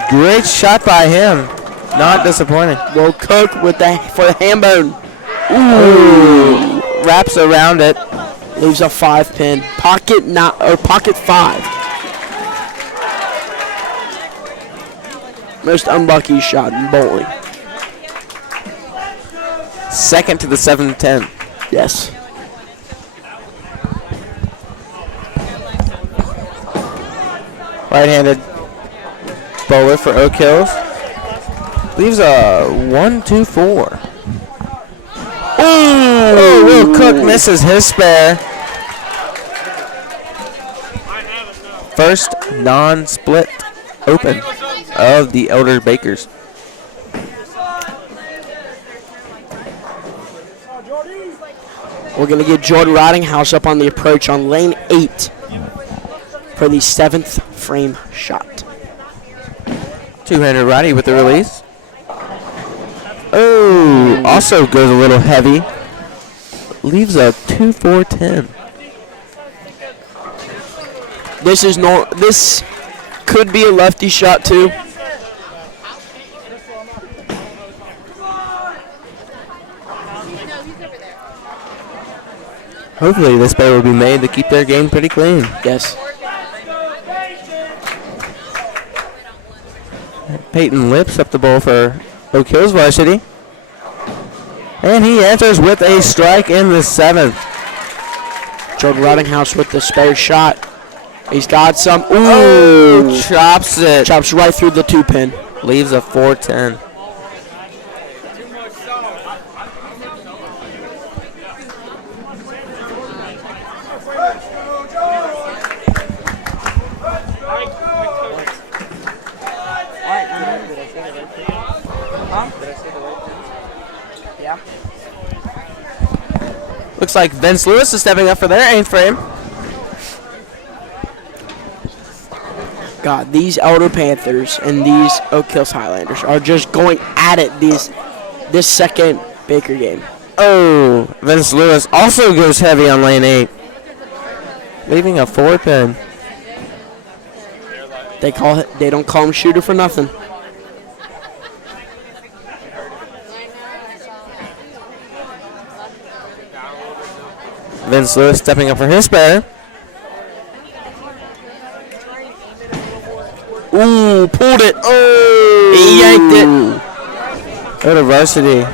Great shot by him. Not disappointing. Will Cook with for the ham bone. Ooh. Wraps around it. Leaves a 5 pin. Pocket 5. Most unlucky shot in bowling. Second to the 7-10. Yes. Right-handed bowler for Oak Hills. Leaves a 1-2-4. Oh, Will Cook misses his spare. First non-split open of the Elder Bakers. We're going to get Jordan Ridinghouse up on the approach on lane 8 for the 7th frame shot. Two-handed righty with the release. Oh, also goes a little heavy. Leaves a 2-4-10. This could be a lefty shot too. Hopefully this play will be made to keep their game pretty clean. Yes. Peyton Lips up the bowl for Oak Hills Varsity. And he answers with a strike in the 7th. Jordan Ridinghouse with the spare shot. He's got some. Ooh. Oh, chops it. Chops right through the 2 pin. Leaves a 4-10. Looks like Vince Lewis is stepping up for their 8th frame. God, these Elder Panthers and these Oak Hills Highlanders are just going at it this second Baker game. Oh, Vince Lewis also goes heavy on lane 8. Leaving a 4 pin. They don't call him shooter for nothing. Vince Lewis stepping up for his spare. Ooh, pulled it. Oh, he yanked it. Go to varsity.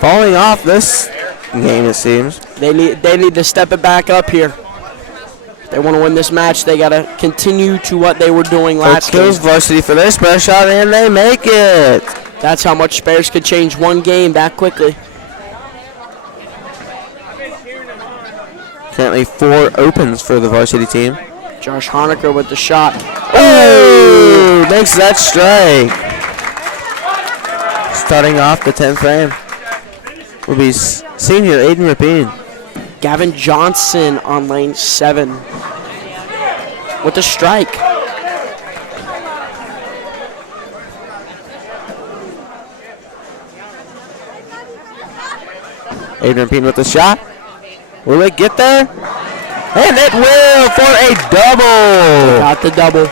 Falling off this game, it seems. They need to step it back up here. If they want to win this match, they got to continue to what they were doing last game. Kills varsity for their spare shot, and they make it. That's how much spares could change one game that quickly. Currently 4 opens for the varsity team. Josh Honecker with the shot. Oh, makes that strike. Starting off the 10th frame will be senior Aiden Rapine. Gavin Johnson on lane 7 with the strike. Aiden Rapine with the shot. Will it get there? And it will for a double. Got the double.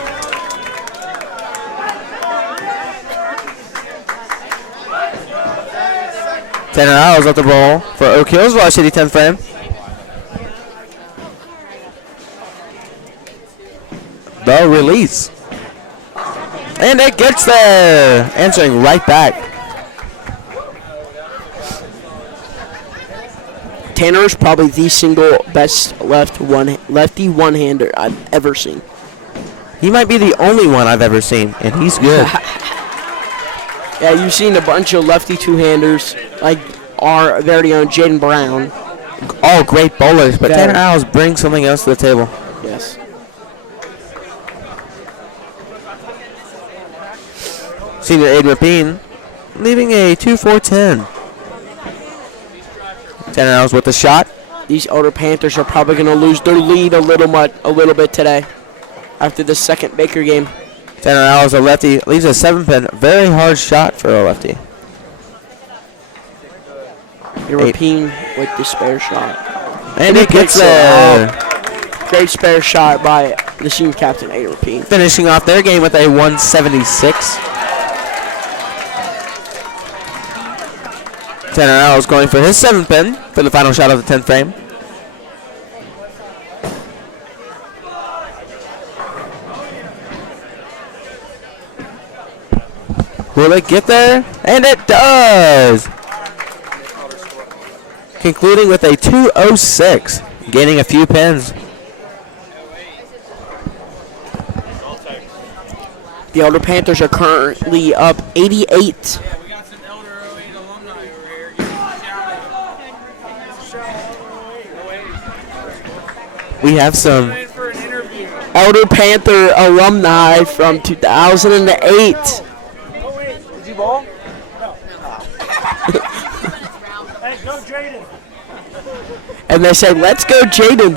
Tanner Isles at the ball for Oak Hills Varsity 10th frame. The release. And it gets there. Answering right back. Tanner is probably the single best lefty one-hander I've ever seen. He might be the only one I've ever seen, and he's good. Yeah, you've seen a bunch of lefty two-handers. Like our very own Jaden Brown. All great bowlers, but Very. Tanner Owls brings something else to the table. Yes. Senior Aiden Rapine leaving a 2-4-10. Tanner Owls with the shot. These older Panthers are probably going to lose their lead a little bit today after the second Baker game. Tanner Owls, a lefty, leaves a 7-pin. Very hard shot for a lefty. European with the spare shot. And he it gets picks it there. Great spare shot by the senior captain, A. European. Finishing off their game with a 176. Tanner Owls going for his 7-pin for the final shot of the 10th frame. Will it get there? And it does! Concluding with a 206, gaining a few pins. The Elder Panthers are currently up 88. We got some Elder 08 alumni over here. Give them a shout out. We have some Waiting for an interview. Elder Panther alumni from 2008. Oh, wait. Did you ball? Hey, go Jaden. And they say, let's go, Jaden.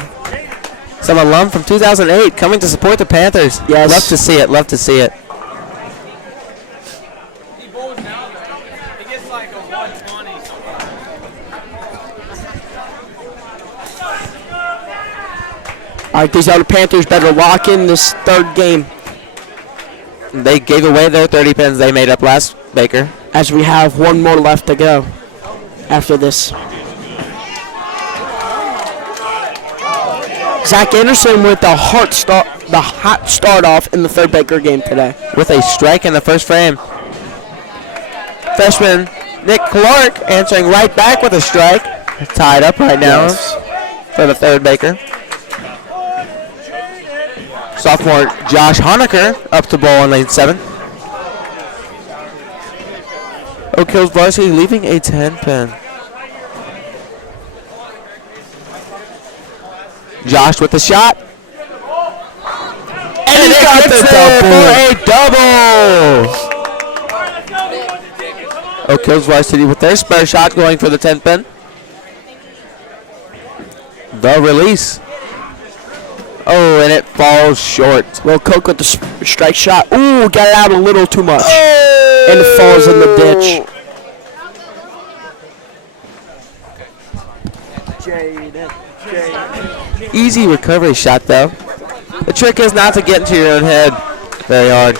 Some alum from 2008 coming to support the Panthers. Yes. Love to see it. Love to see it. He bowls now, though. He gets like a 120. All right, these Elder Panthers better lock in this third game They gave away their 30 pins they made up last Baker. as we have one more left to go after this. Zach Anderson with the hot start off in the third Baker game today. With a strike in the first frame. Freshman Nick Clark answering right back with a strike. Tied up right now Yes. for the third Baker. Sophomore Josh Honecker up to bowl in lane 7. Oak Hills Varsity leaving a 10 pin. Josh with the shot. And he got the double for a double. Oak Hills Varsity with their spare shot going for the 10th pin. The release. Oh, and it falls short. Will Coke with the strike shot. Ooh, got it out a little too much. And it falls in the ditch. Easy recovery shot, though. The trick is not to get into your own head very hard.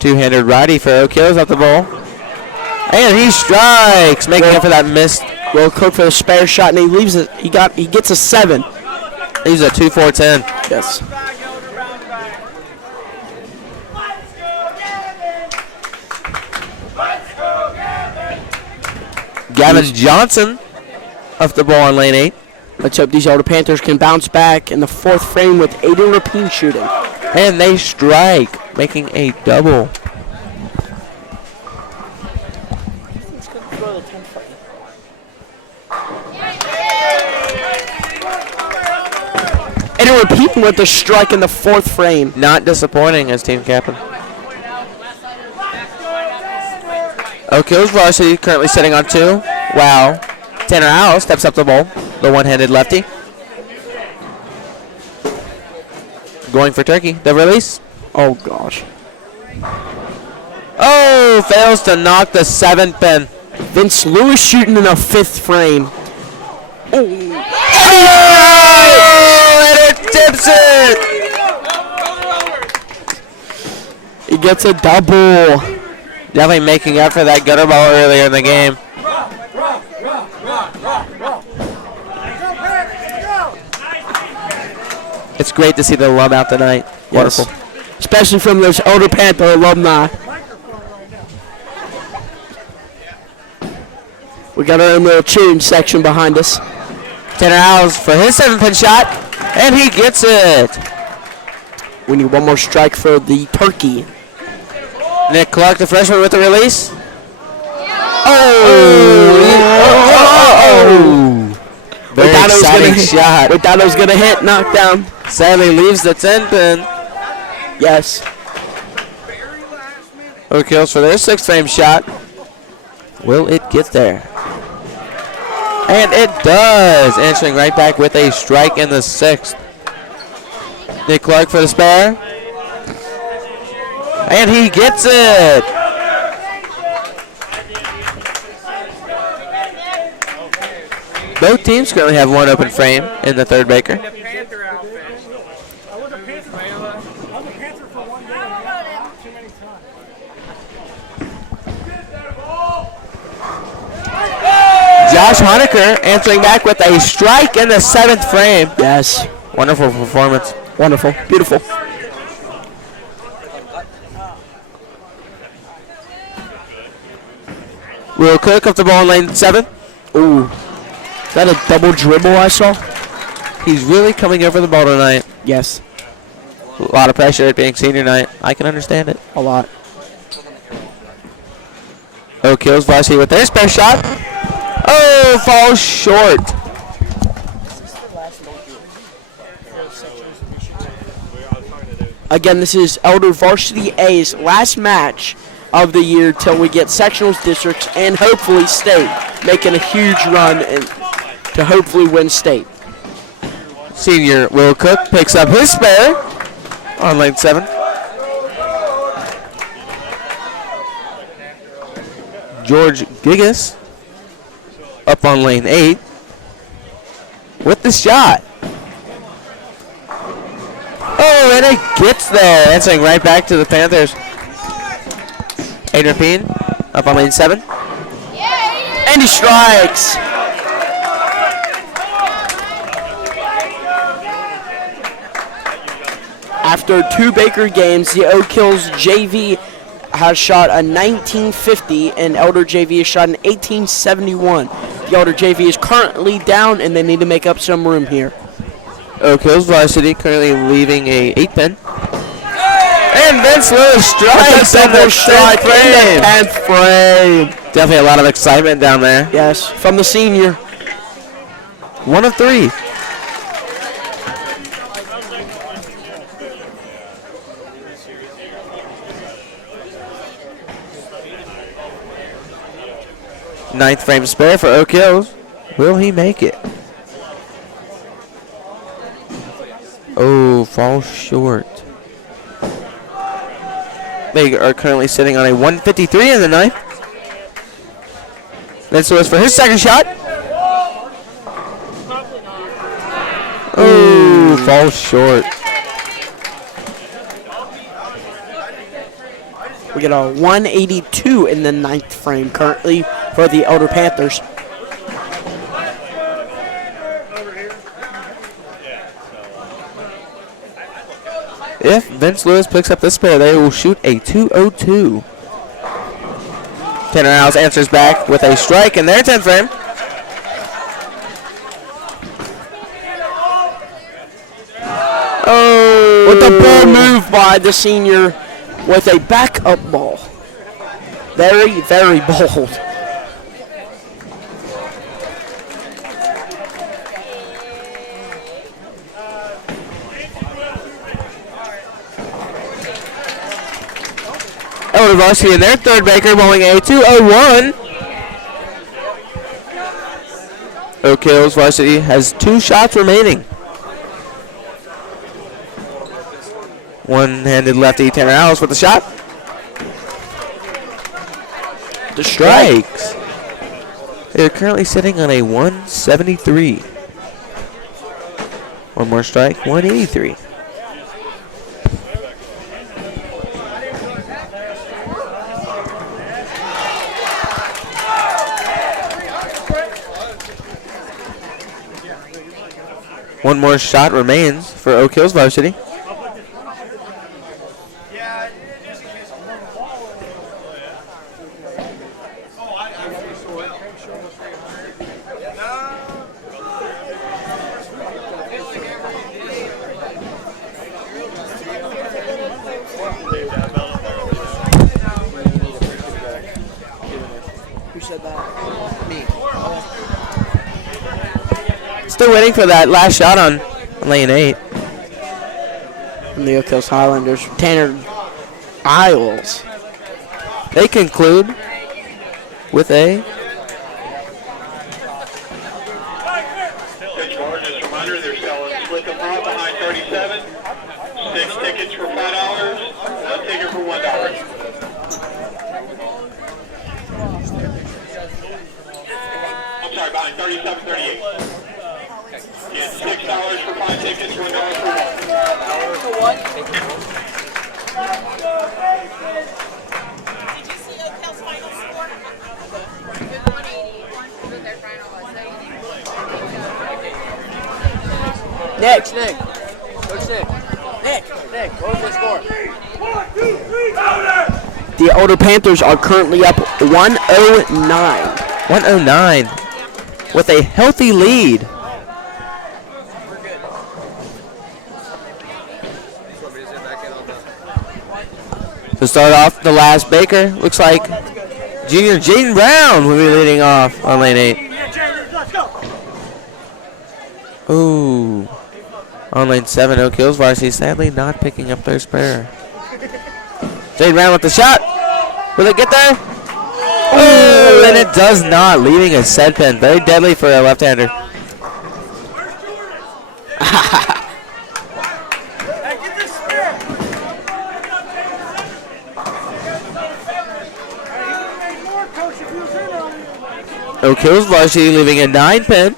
Two-handed righty for Oak Hills at the bowl. And he strikes, making up for that miss. Will Cook for the spare shot, and he leaves it. He gets a 7. He's a 2-4-10. Yes. Gavin Johnson up the ball on lane 8. Let's hope these Elder Panthers can bounce back in the fourth frame with Aiden Rapine shooting. And they strike, making a double. Aiden Rapine with the strike in the fourth frame. Not disappointing as team captain. Oak Hills Varsity currently sitting on 2. Wow. Tanner Owl steps up the bowl, the one-handed lefty. Going for turkey. The release. Oh, gosh. Oh, fails to knock the 7th pin. Vince Lewis shooting in the fifth frame. Oh, and it tips it. He gets a double. Definitely making up for that gutter ball earlier in the game. It's great to see the alum out tonight. Yes. Wonderful. Especially from those Elder Panther alumni. We got our own little cheering section behind us. Tanner Owls for his 7-pin shot. And he gets it. We need one more strike for the turkey. Nick Clark, the freshman, with the release. Very exciting shot. We thought it was gonna hit, knockdown. Sadly leaves the 10 pin. Yes. Oak Hills for their 6th frame shot. Will it get there? And it does. Answering right back with a strike in the 6th. Nick Clark for the spare. And he gets it. Both teams currently have one open frame in the third baker. The Panther outfit. I was a Panther for one day. Too many times. Josh Honecker answering back with a strike in the 7th frame. Yes. Wonderful performance. Wonderful. Beautiful. Will Cook up the ball in lane 7. Ooh. Is that a double dribble I saw? He's really coming over the ball tonight. Yes. A lot of pressure at being senior night. I can understand it. A lot. Oak Hills varsity with their spare shot. Oh, falls short. Again, this is Elder Varsity A's last match of the year till we get sectionals, districts, and hopefully state, making a huge run to hopefully win state. Senior Will Cook picks up his spare on lane 7. George Gigas up on lane 8 with the shot. Oh, and it gets there. Answering right back to the Panthers. Adrian Peen up on lane 7. And he strikes. After 2 Baker games, the Oak Hills JV has shot a 1950 and Elder JV has shot an 1871. The Elder JV is currently down and they need to make up some room here. Oak Hills varsity currently leaving a 8 pin. And Vince Lewis strikes in the 10th frame. 10th frame. Definitely a lot of excitement down there. Yes, from the senior. 1 of 3. Ninth frame spare for Oak Hills. Will he make it? Oh, falls short. They are currently sitting on a 153 in the ninth. Vince Lewis for his second shot. Oh, falls short. We get a 182 in the 9th frame currently for the Elder Panthers. If Vince Lewis picks up this spare, they will shoot a 202. Tanner House answers back with a strike in their 10th frame. Oh! With a bold move by the senior with a backup ball. Very, very bold. Elder Varsity in their third baker, bowling a 201. Oak Hills Varsity has 2 shots remaining. One-handed lefty Tanner House with the shot. The strikes. They're currently sitting on a 173. One more strike, 183. One more shot remains for Oak Hills Varsity. Still waiting for that last shot on lane 8. From the Oak Hills Highlanders, Tanner Isles. They conclude with a Pitch bar, just a reminder, they're selling split the front behind 37. 6 tickets for $5, a ticket for $1. I'm sorry, behind 37, 38. Yeah, $6 for 5 tickets, $1 for 1. Did you see Oak Hill's final score? Good 180. What their final was. Nick. Coach Nick, what was the score? 1, 2, 3, The Elder Panthers are currently up 109. 109 with a healthy lead. To start off the last Baker, looks like junior Jaden Brown will be leading off on lane 8. Yeah, Jerry, let's go. Ooh. On lane 7, Oak Hills Varsity sadly not picking up their spare. Jaden Brown with the shot. Will it get there? Ooh, and it does not, leaving a set pin. Very deadly for a left-hander. Hey, get this spare. Hey, he would have made more, Coach, if he was in on it. Oak Hills Varsity leaving a 9 pin.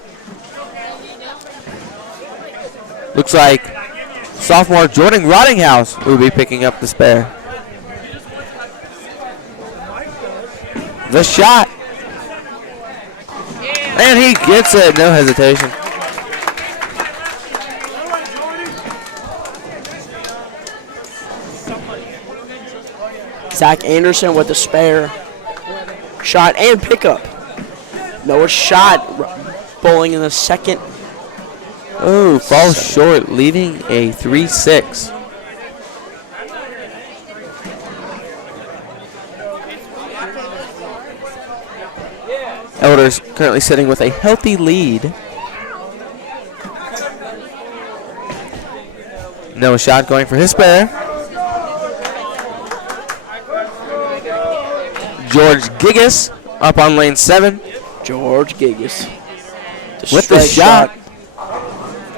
Looks like sophomore Jordan Rottinghouse will be picking up the spare. The shot. And he gets it, no hesitation. Zach Anderson with the spare shot and pickup. Noah shot bowling in the second. Oh, falls short, leaving a 3-6. Elders currently sitting with a healthy lead. Noah shot going for his spare. George Gigas up on lane 7 George Gigas with the straight shot.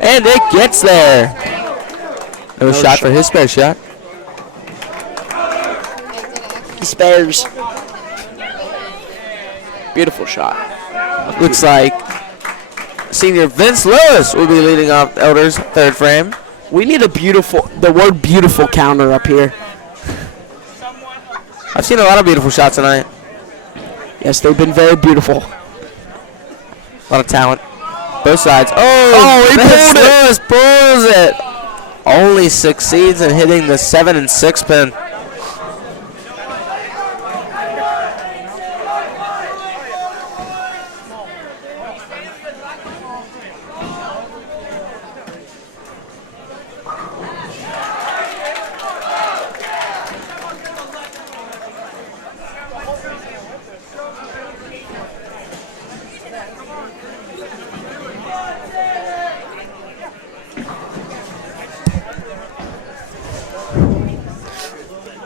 And it gets there. No shot for his spare shot. He spares. Beautiful shot. Looks like senior Vince Lewis will be leading off Elders' third frame. We need the word beautiful counter up here. I've seen a lot of beautiful shots tonight. Yes, they've been very beautiful. A lot of talent. Both sides. Oh, he Vince pulled it. Lewis pulls it. Only succeeds in hitting the 7 and 6 pin.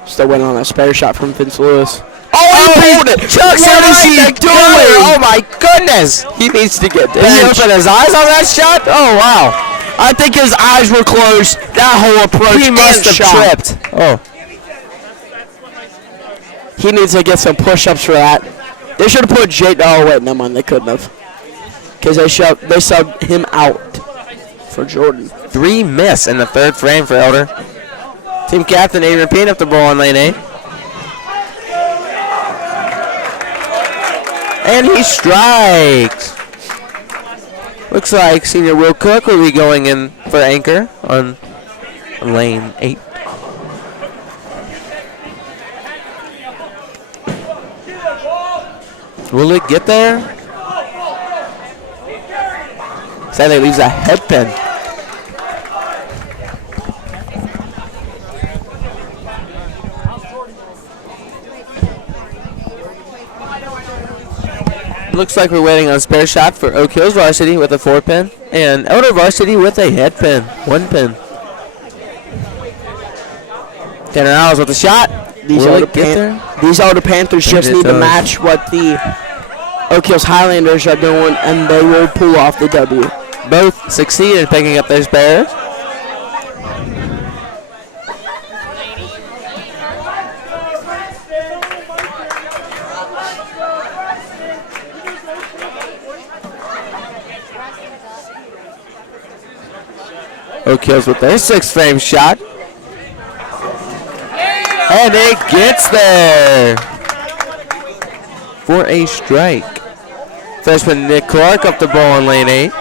Still waiting on that spare shot from Vince Lewis. Oh, he pulled it. Chuck What is he Sanders, doing? Oh my goodness. He needs to get Did he open his eyes on that shot? Oh wow. I think his eyes were closed. That whole approach. He must have tripped. Oh. He needs to get some push-ups for that. They should have put Jake. Oh wait, never mind. They couldn't have, because they subbed him out for Jordan. 3 miss in the third frame for Elder. Team captain Adrian Payne up the ball on lane 8. And he strikes. Looks like senior Will Cook will be going in for anchor on lane 8. Will it get there? Sadly, leaves a head pin. Looks like we're waiting on a spare shot for Oak Hills Varsity with a 4 pin. And Elder Varsity with a head pin. 1 pin. Tanner Isles with a shot. These Will Elder, it get there? these Elder Panthers just it need to does. match what the Oak Hills Highlanders are doing, and they will pull off the W. Both succeed in picking up their spares. Oak Hills with their 6th frame shot. And it gets there for a strike. Freshman Nick Clark up the ball in lane 8.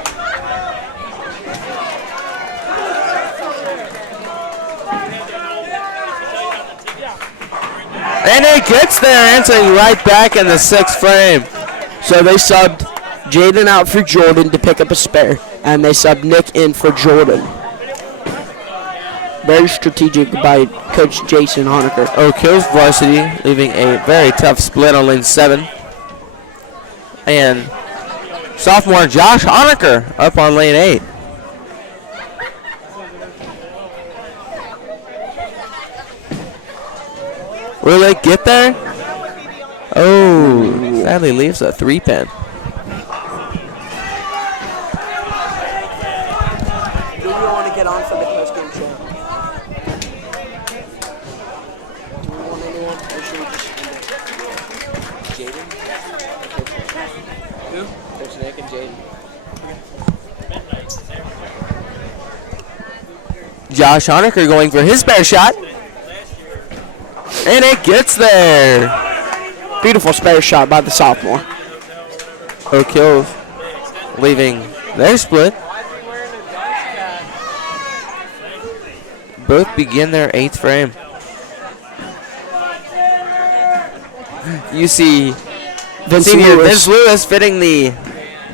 And it gets there, answering right back in the 6th frame. So they subbed Jaden out for Jordan to pick up a spare, and they subbed Nick in for Jordan. Very strategic by Coach Jason Honecker. Oak Hills Varsity leaving a very tough split on lane 7. And sophomore Josh Honecker up on lane 8. Will it get there? Oh, sadly leaves a 3 pin. Do you want to get on for the post-game show? Do we want anyone, or should we just end it? Jaden? Who? Coach Nick and Jaden. Josh Honecker going for his spare shot. And it gets there. Beautiful spare shot by the sophomore. Oak Hills leaving their split. Both begin their 8th frame. You see senior Vince Lewis fitting the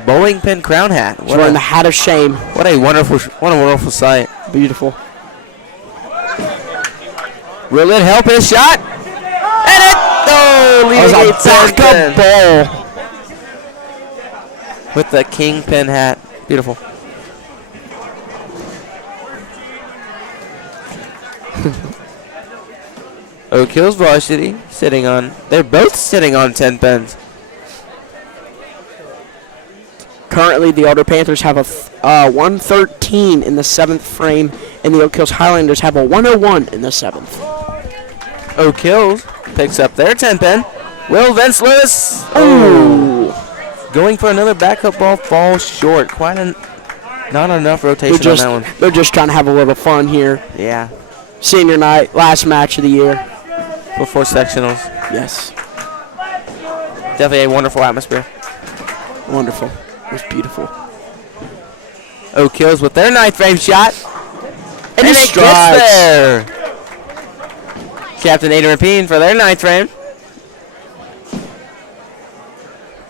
bowling pin crown hat. He's wearing the hat of shame. What a wonderful sight. Beautiful. Will it help his shot? And it leaving That a was a backup ball with the kingpin hat. Beautiful. Oak Hills Varsity they're both sitting on 10 pins. Currently, the Elder Panthers have a 113 in the 7th frame, and the Oak Hills Highlanders have a 101 in the 7th. Oak Hills picks up their 10 pin. Will Vince Lewis going for another backup ball, falls short. Not enough rotation on that one. They're just trying to have a little fun here. Yeah, Senior night, last match of the year. before sectionals. Yes. Definitely a wonderful atmosphere. Wonderful. It was beautiful. Oak Hills with their 9th frame shot. And he it strikes. gets there. Captain Aiden Rapine for their 9th frame.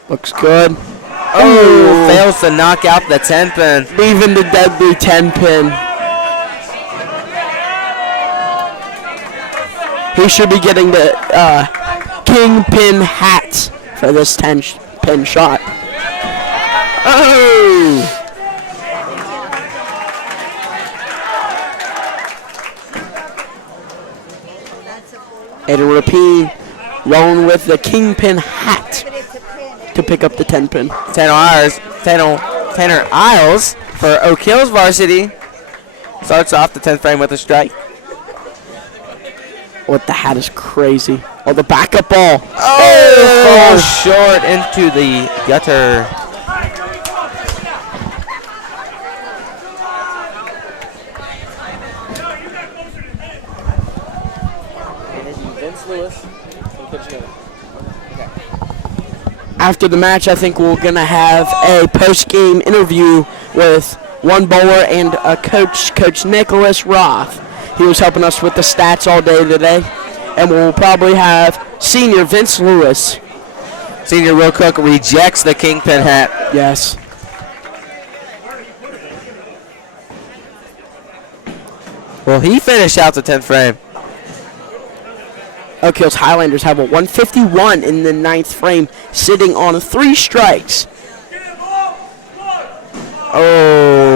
Looks good. Oh, fails to knock out the 10 pin. Leaving the deadly 10 pin. He should be getting the kingpin hat for this 10 pin shot. Oh! Aiden Rapine rolling with the kingpin hat to pick up the 10 pin. Tanner Isles for Oak Hills Varsity. Starts off the 10th frame with a strike. What the hat is crazy. Oh, the backup ball. Oh, falls short into the gutter. After the match, I think we're going to have a post-game interview with one bowler and a coach, Coach Nicholas Roth. He was helping us with the stats all day today. And we'll probably have senior Vince Lewis. Senior Will Cook rejects the kingpin hat. Yes. Well, he finished out the 10th frame. Oak Hills Highlanders have a 151 in the 9th frame, sitting on 3 strikes. Oh,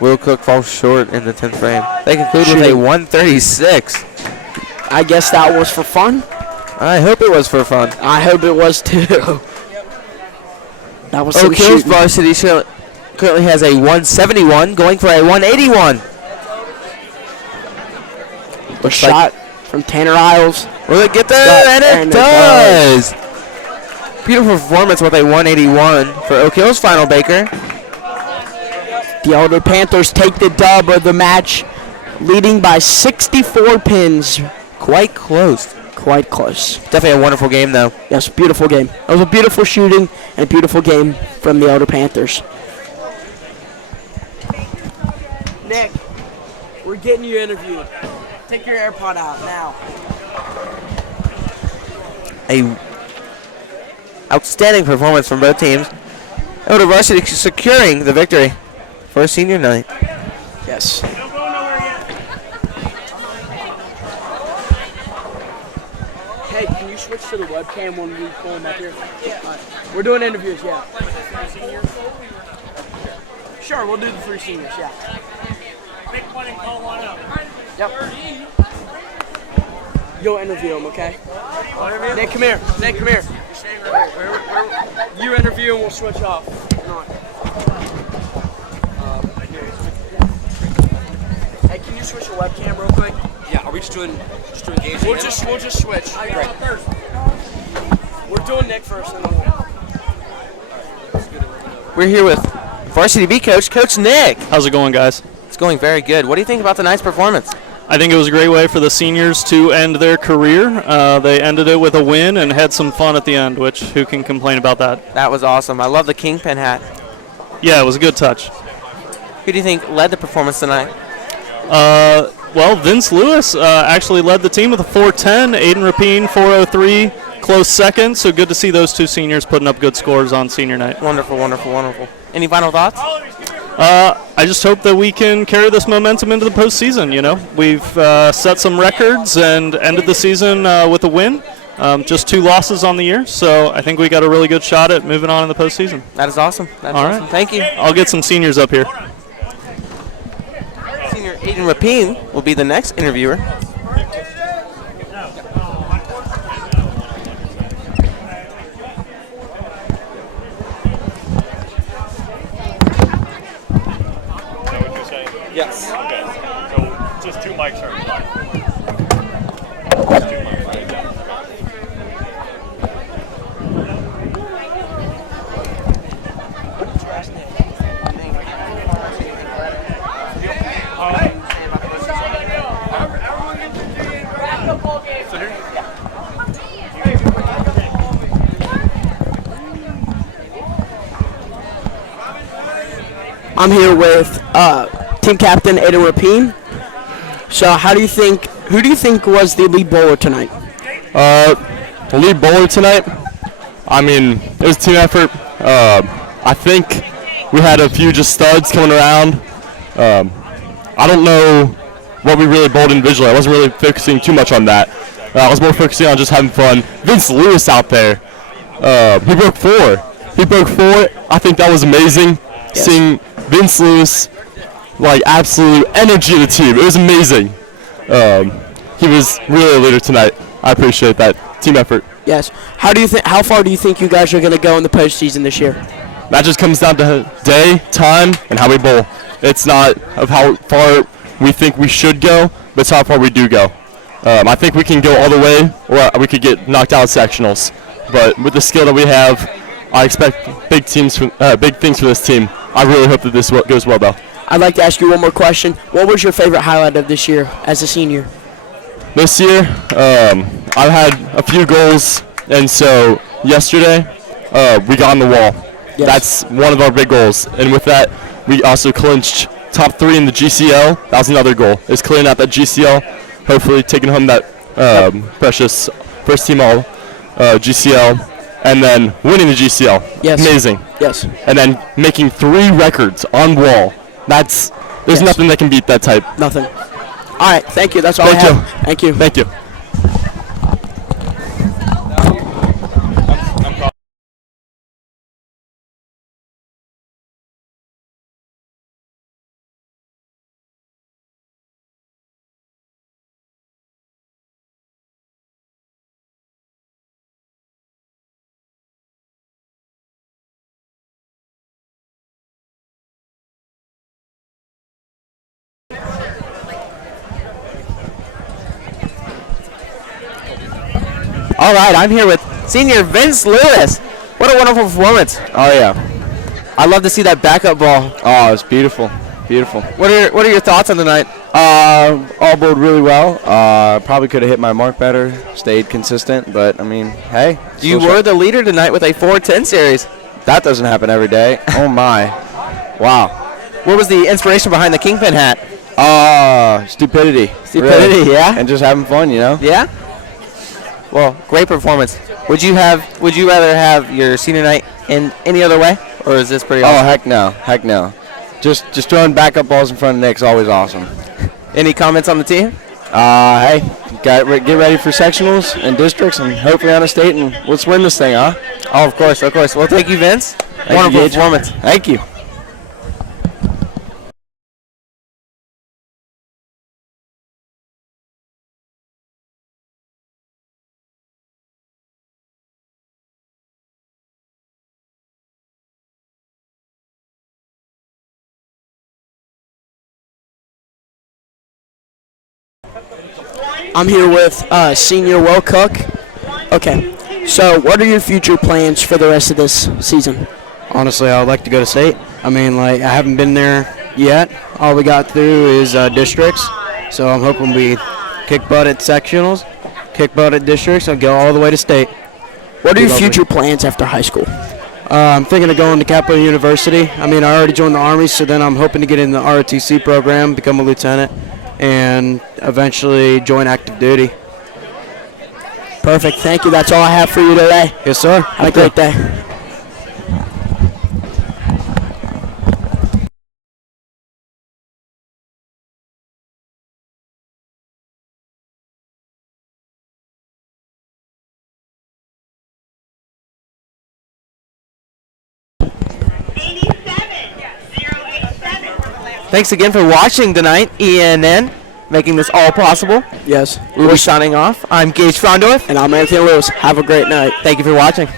Will Cook falls short in the 10th frame. They conclude with a Shooting. 136. I guess that was for fun. I hope it was for fun. I hope it was too. That was some Oak Hills shooting. varsity currently has a 171, going for a 181. A shot from Tanner Isles. Will it get there? Shot, And and it it does. Beautiful performance with a 181 for Oak Hills final, Baker. The Elder Panthers take the dub of the match, leading by 64 pins. Quite close. Quite close. Definitely a wonderful game, though. Yes, beautiful game. It was a beautiful shooting and a beautiful game from the Elder Panthers. Nick, we're getting you interviewed. Take your AirPod out now. A outstanding performance from both teams. Elder Varsity securing the victory for senior night. Yes. Hey, can you switch to the webcam when we pull them up here? Yeah. We're doing interviews, yeah. Sure, we'll do the 3 seniors, yeah. Pick one and call one up. Yep. You'll interview them, okay? Nick, come here. Nick, come here. You're staying right here. You interview and we'll switch off. Hey, can you switch your webcam real quick? Yeah, are we just doing engaging? We'll just switch. Great. We're doing Nick first and then we'll. We're here with Varsity B coach, Coach Nick. How's it going, guys? It's going very good. What do you think about tonight's performance? I think it was a great way for the seniors to end their career. They ended it with a win and had some fun at the end, which who can complain about that? That was awesome. I love the Kingpin hat. Yeah, it was a good touch. Who do you think led the performance tonight? Well, Vince Lewis actually led the team with a 410. Aiden Rapine, 403, close second. So good to see those two seniors putting up good scores on senior night. Wonderful, wonderful, wonderful. Any final thoughts? I just hope that we can carry this momentum into the postseason. You know, we've set some records and ended the season with a win. Just 2 losses on the year, so I think we got a really good shot at moving on in the postseason. That is awesome. That's All awesome. right. Thank you. I'll get some seniors up here. Senior Aiden Rapine will be the next interviewer. Yes. Okay. So just 2 mics are fine. Just 2 mics. I'm here with team captain Aiden Rapine. So, who do you think was the lead bowler tonight? The lead bowler tonight, I mean, it was a team effort. I think we had a few just studs coming around. I don't know what we really bowled individually. I wasn't really focusing too much on that. I was more focusing on just having fun. Vince Lewis out there, he broke 4. He broke 4. I think that was amazing. Yes. Seeing Vince Lewis, like, absolute energy of the team. It was amazing. He was really a leader tonight. I appreciate that team effort. Yes. How far do you think you guys are going to go in the postseason this year? That just comes down to day, time, and how we bowl. It's not of how far we think we should go, but it's how far we do go. I think we can go all the way, or we could get knocked out of sectionals. But with the skill that we have, I expect big things from this team. I really hope that this goes well, though. I'd like to ask you one more question. What was your favorite highlight of this year as a senior? This year, I had a few goals, and so yesterday we got on the wall. Yes. That's one of our big goals, and with that, we also clinched top 3 in the GCL. That was another goal, is clearing out that GCL, hopefully taking home that precious first team all GCL, and then winning the GCL. Yes. Amazing. Yes. And then making 3 records on wall. There's Yes. nothing that can beat that type. Nothing. All right. Thank you. That's all Thank I you. have. Thank you. Thank you. All right, I'm here with senior Vince Lewis. What a wonderful performance. Oh yeah. I love to see that backup ball. Oh, it's beautiful. Beautiful. What are your thoughts on the night? All bowled really well. Probably could have hit my mark better, stayed consistent, but I mean, hey. You were the leader tonight with a 4-10 series. That doesn't happen every day. Oh my. Wow. What was the inspiration behind the Kingpin hat? Stupidity. Stupidity, really. yeah? And just having fun, you know? Yeah? Well, great performance. Would you rather have your senior night in any other way? Or is this pretty awesome? Oh, heck no. Heck no. Just throwing backup balls in front of Nick's always awesome. Any comments on the team? Hey, get ready for sectionals and districts and hopefully on a state, and let's win this thing, huh? Oh, of course, of course. Well, thank you, Vince. Wonderful performance. Thank you. I'm here with senior Will Cook. Okay, so what are your future plans for the rest of this season? Honestly, I would like to go to state. I mean, like, I haven't been there yet. All we got through is districts. So I'm hoping we kick butt at sectionals, kick butt at districts, and go all the way to state. What are your future plans after high school? I'm thinking of going to Capital University. I mean, I already joined the Army, so then I'm hoping to get in the ROTC program, become a lieutenant, and eventually join active duty. Perfect. Thank you. That's all I have for you today. Yes, sir. Have a great day. Thanks again for watching tonight, ENN, making this all possible. Yes. We'll be signing off. I'm Gage Frondorf. And I'm Anthony Lewis. Have a great night. Thank you for watching.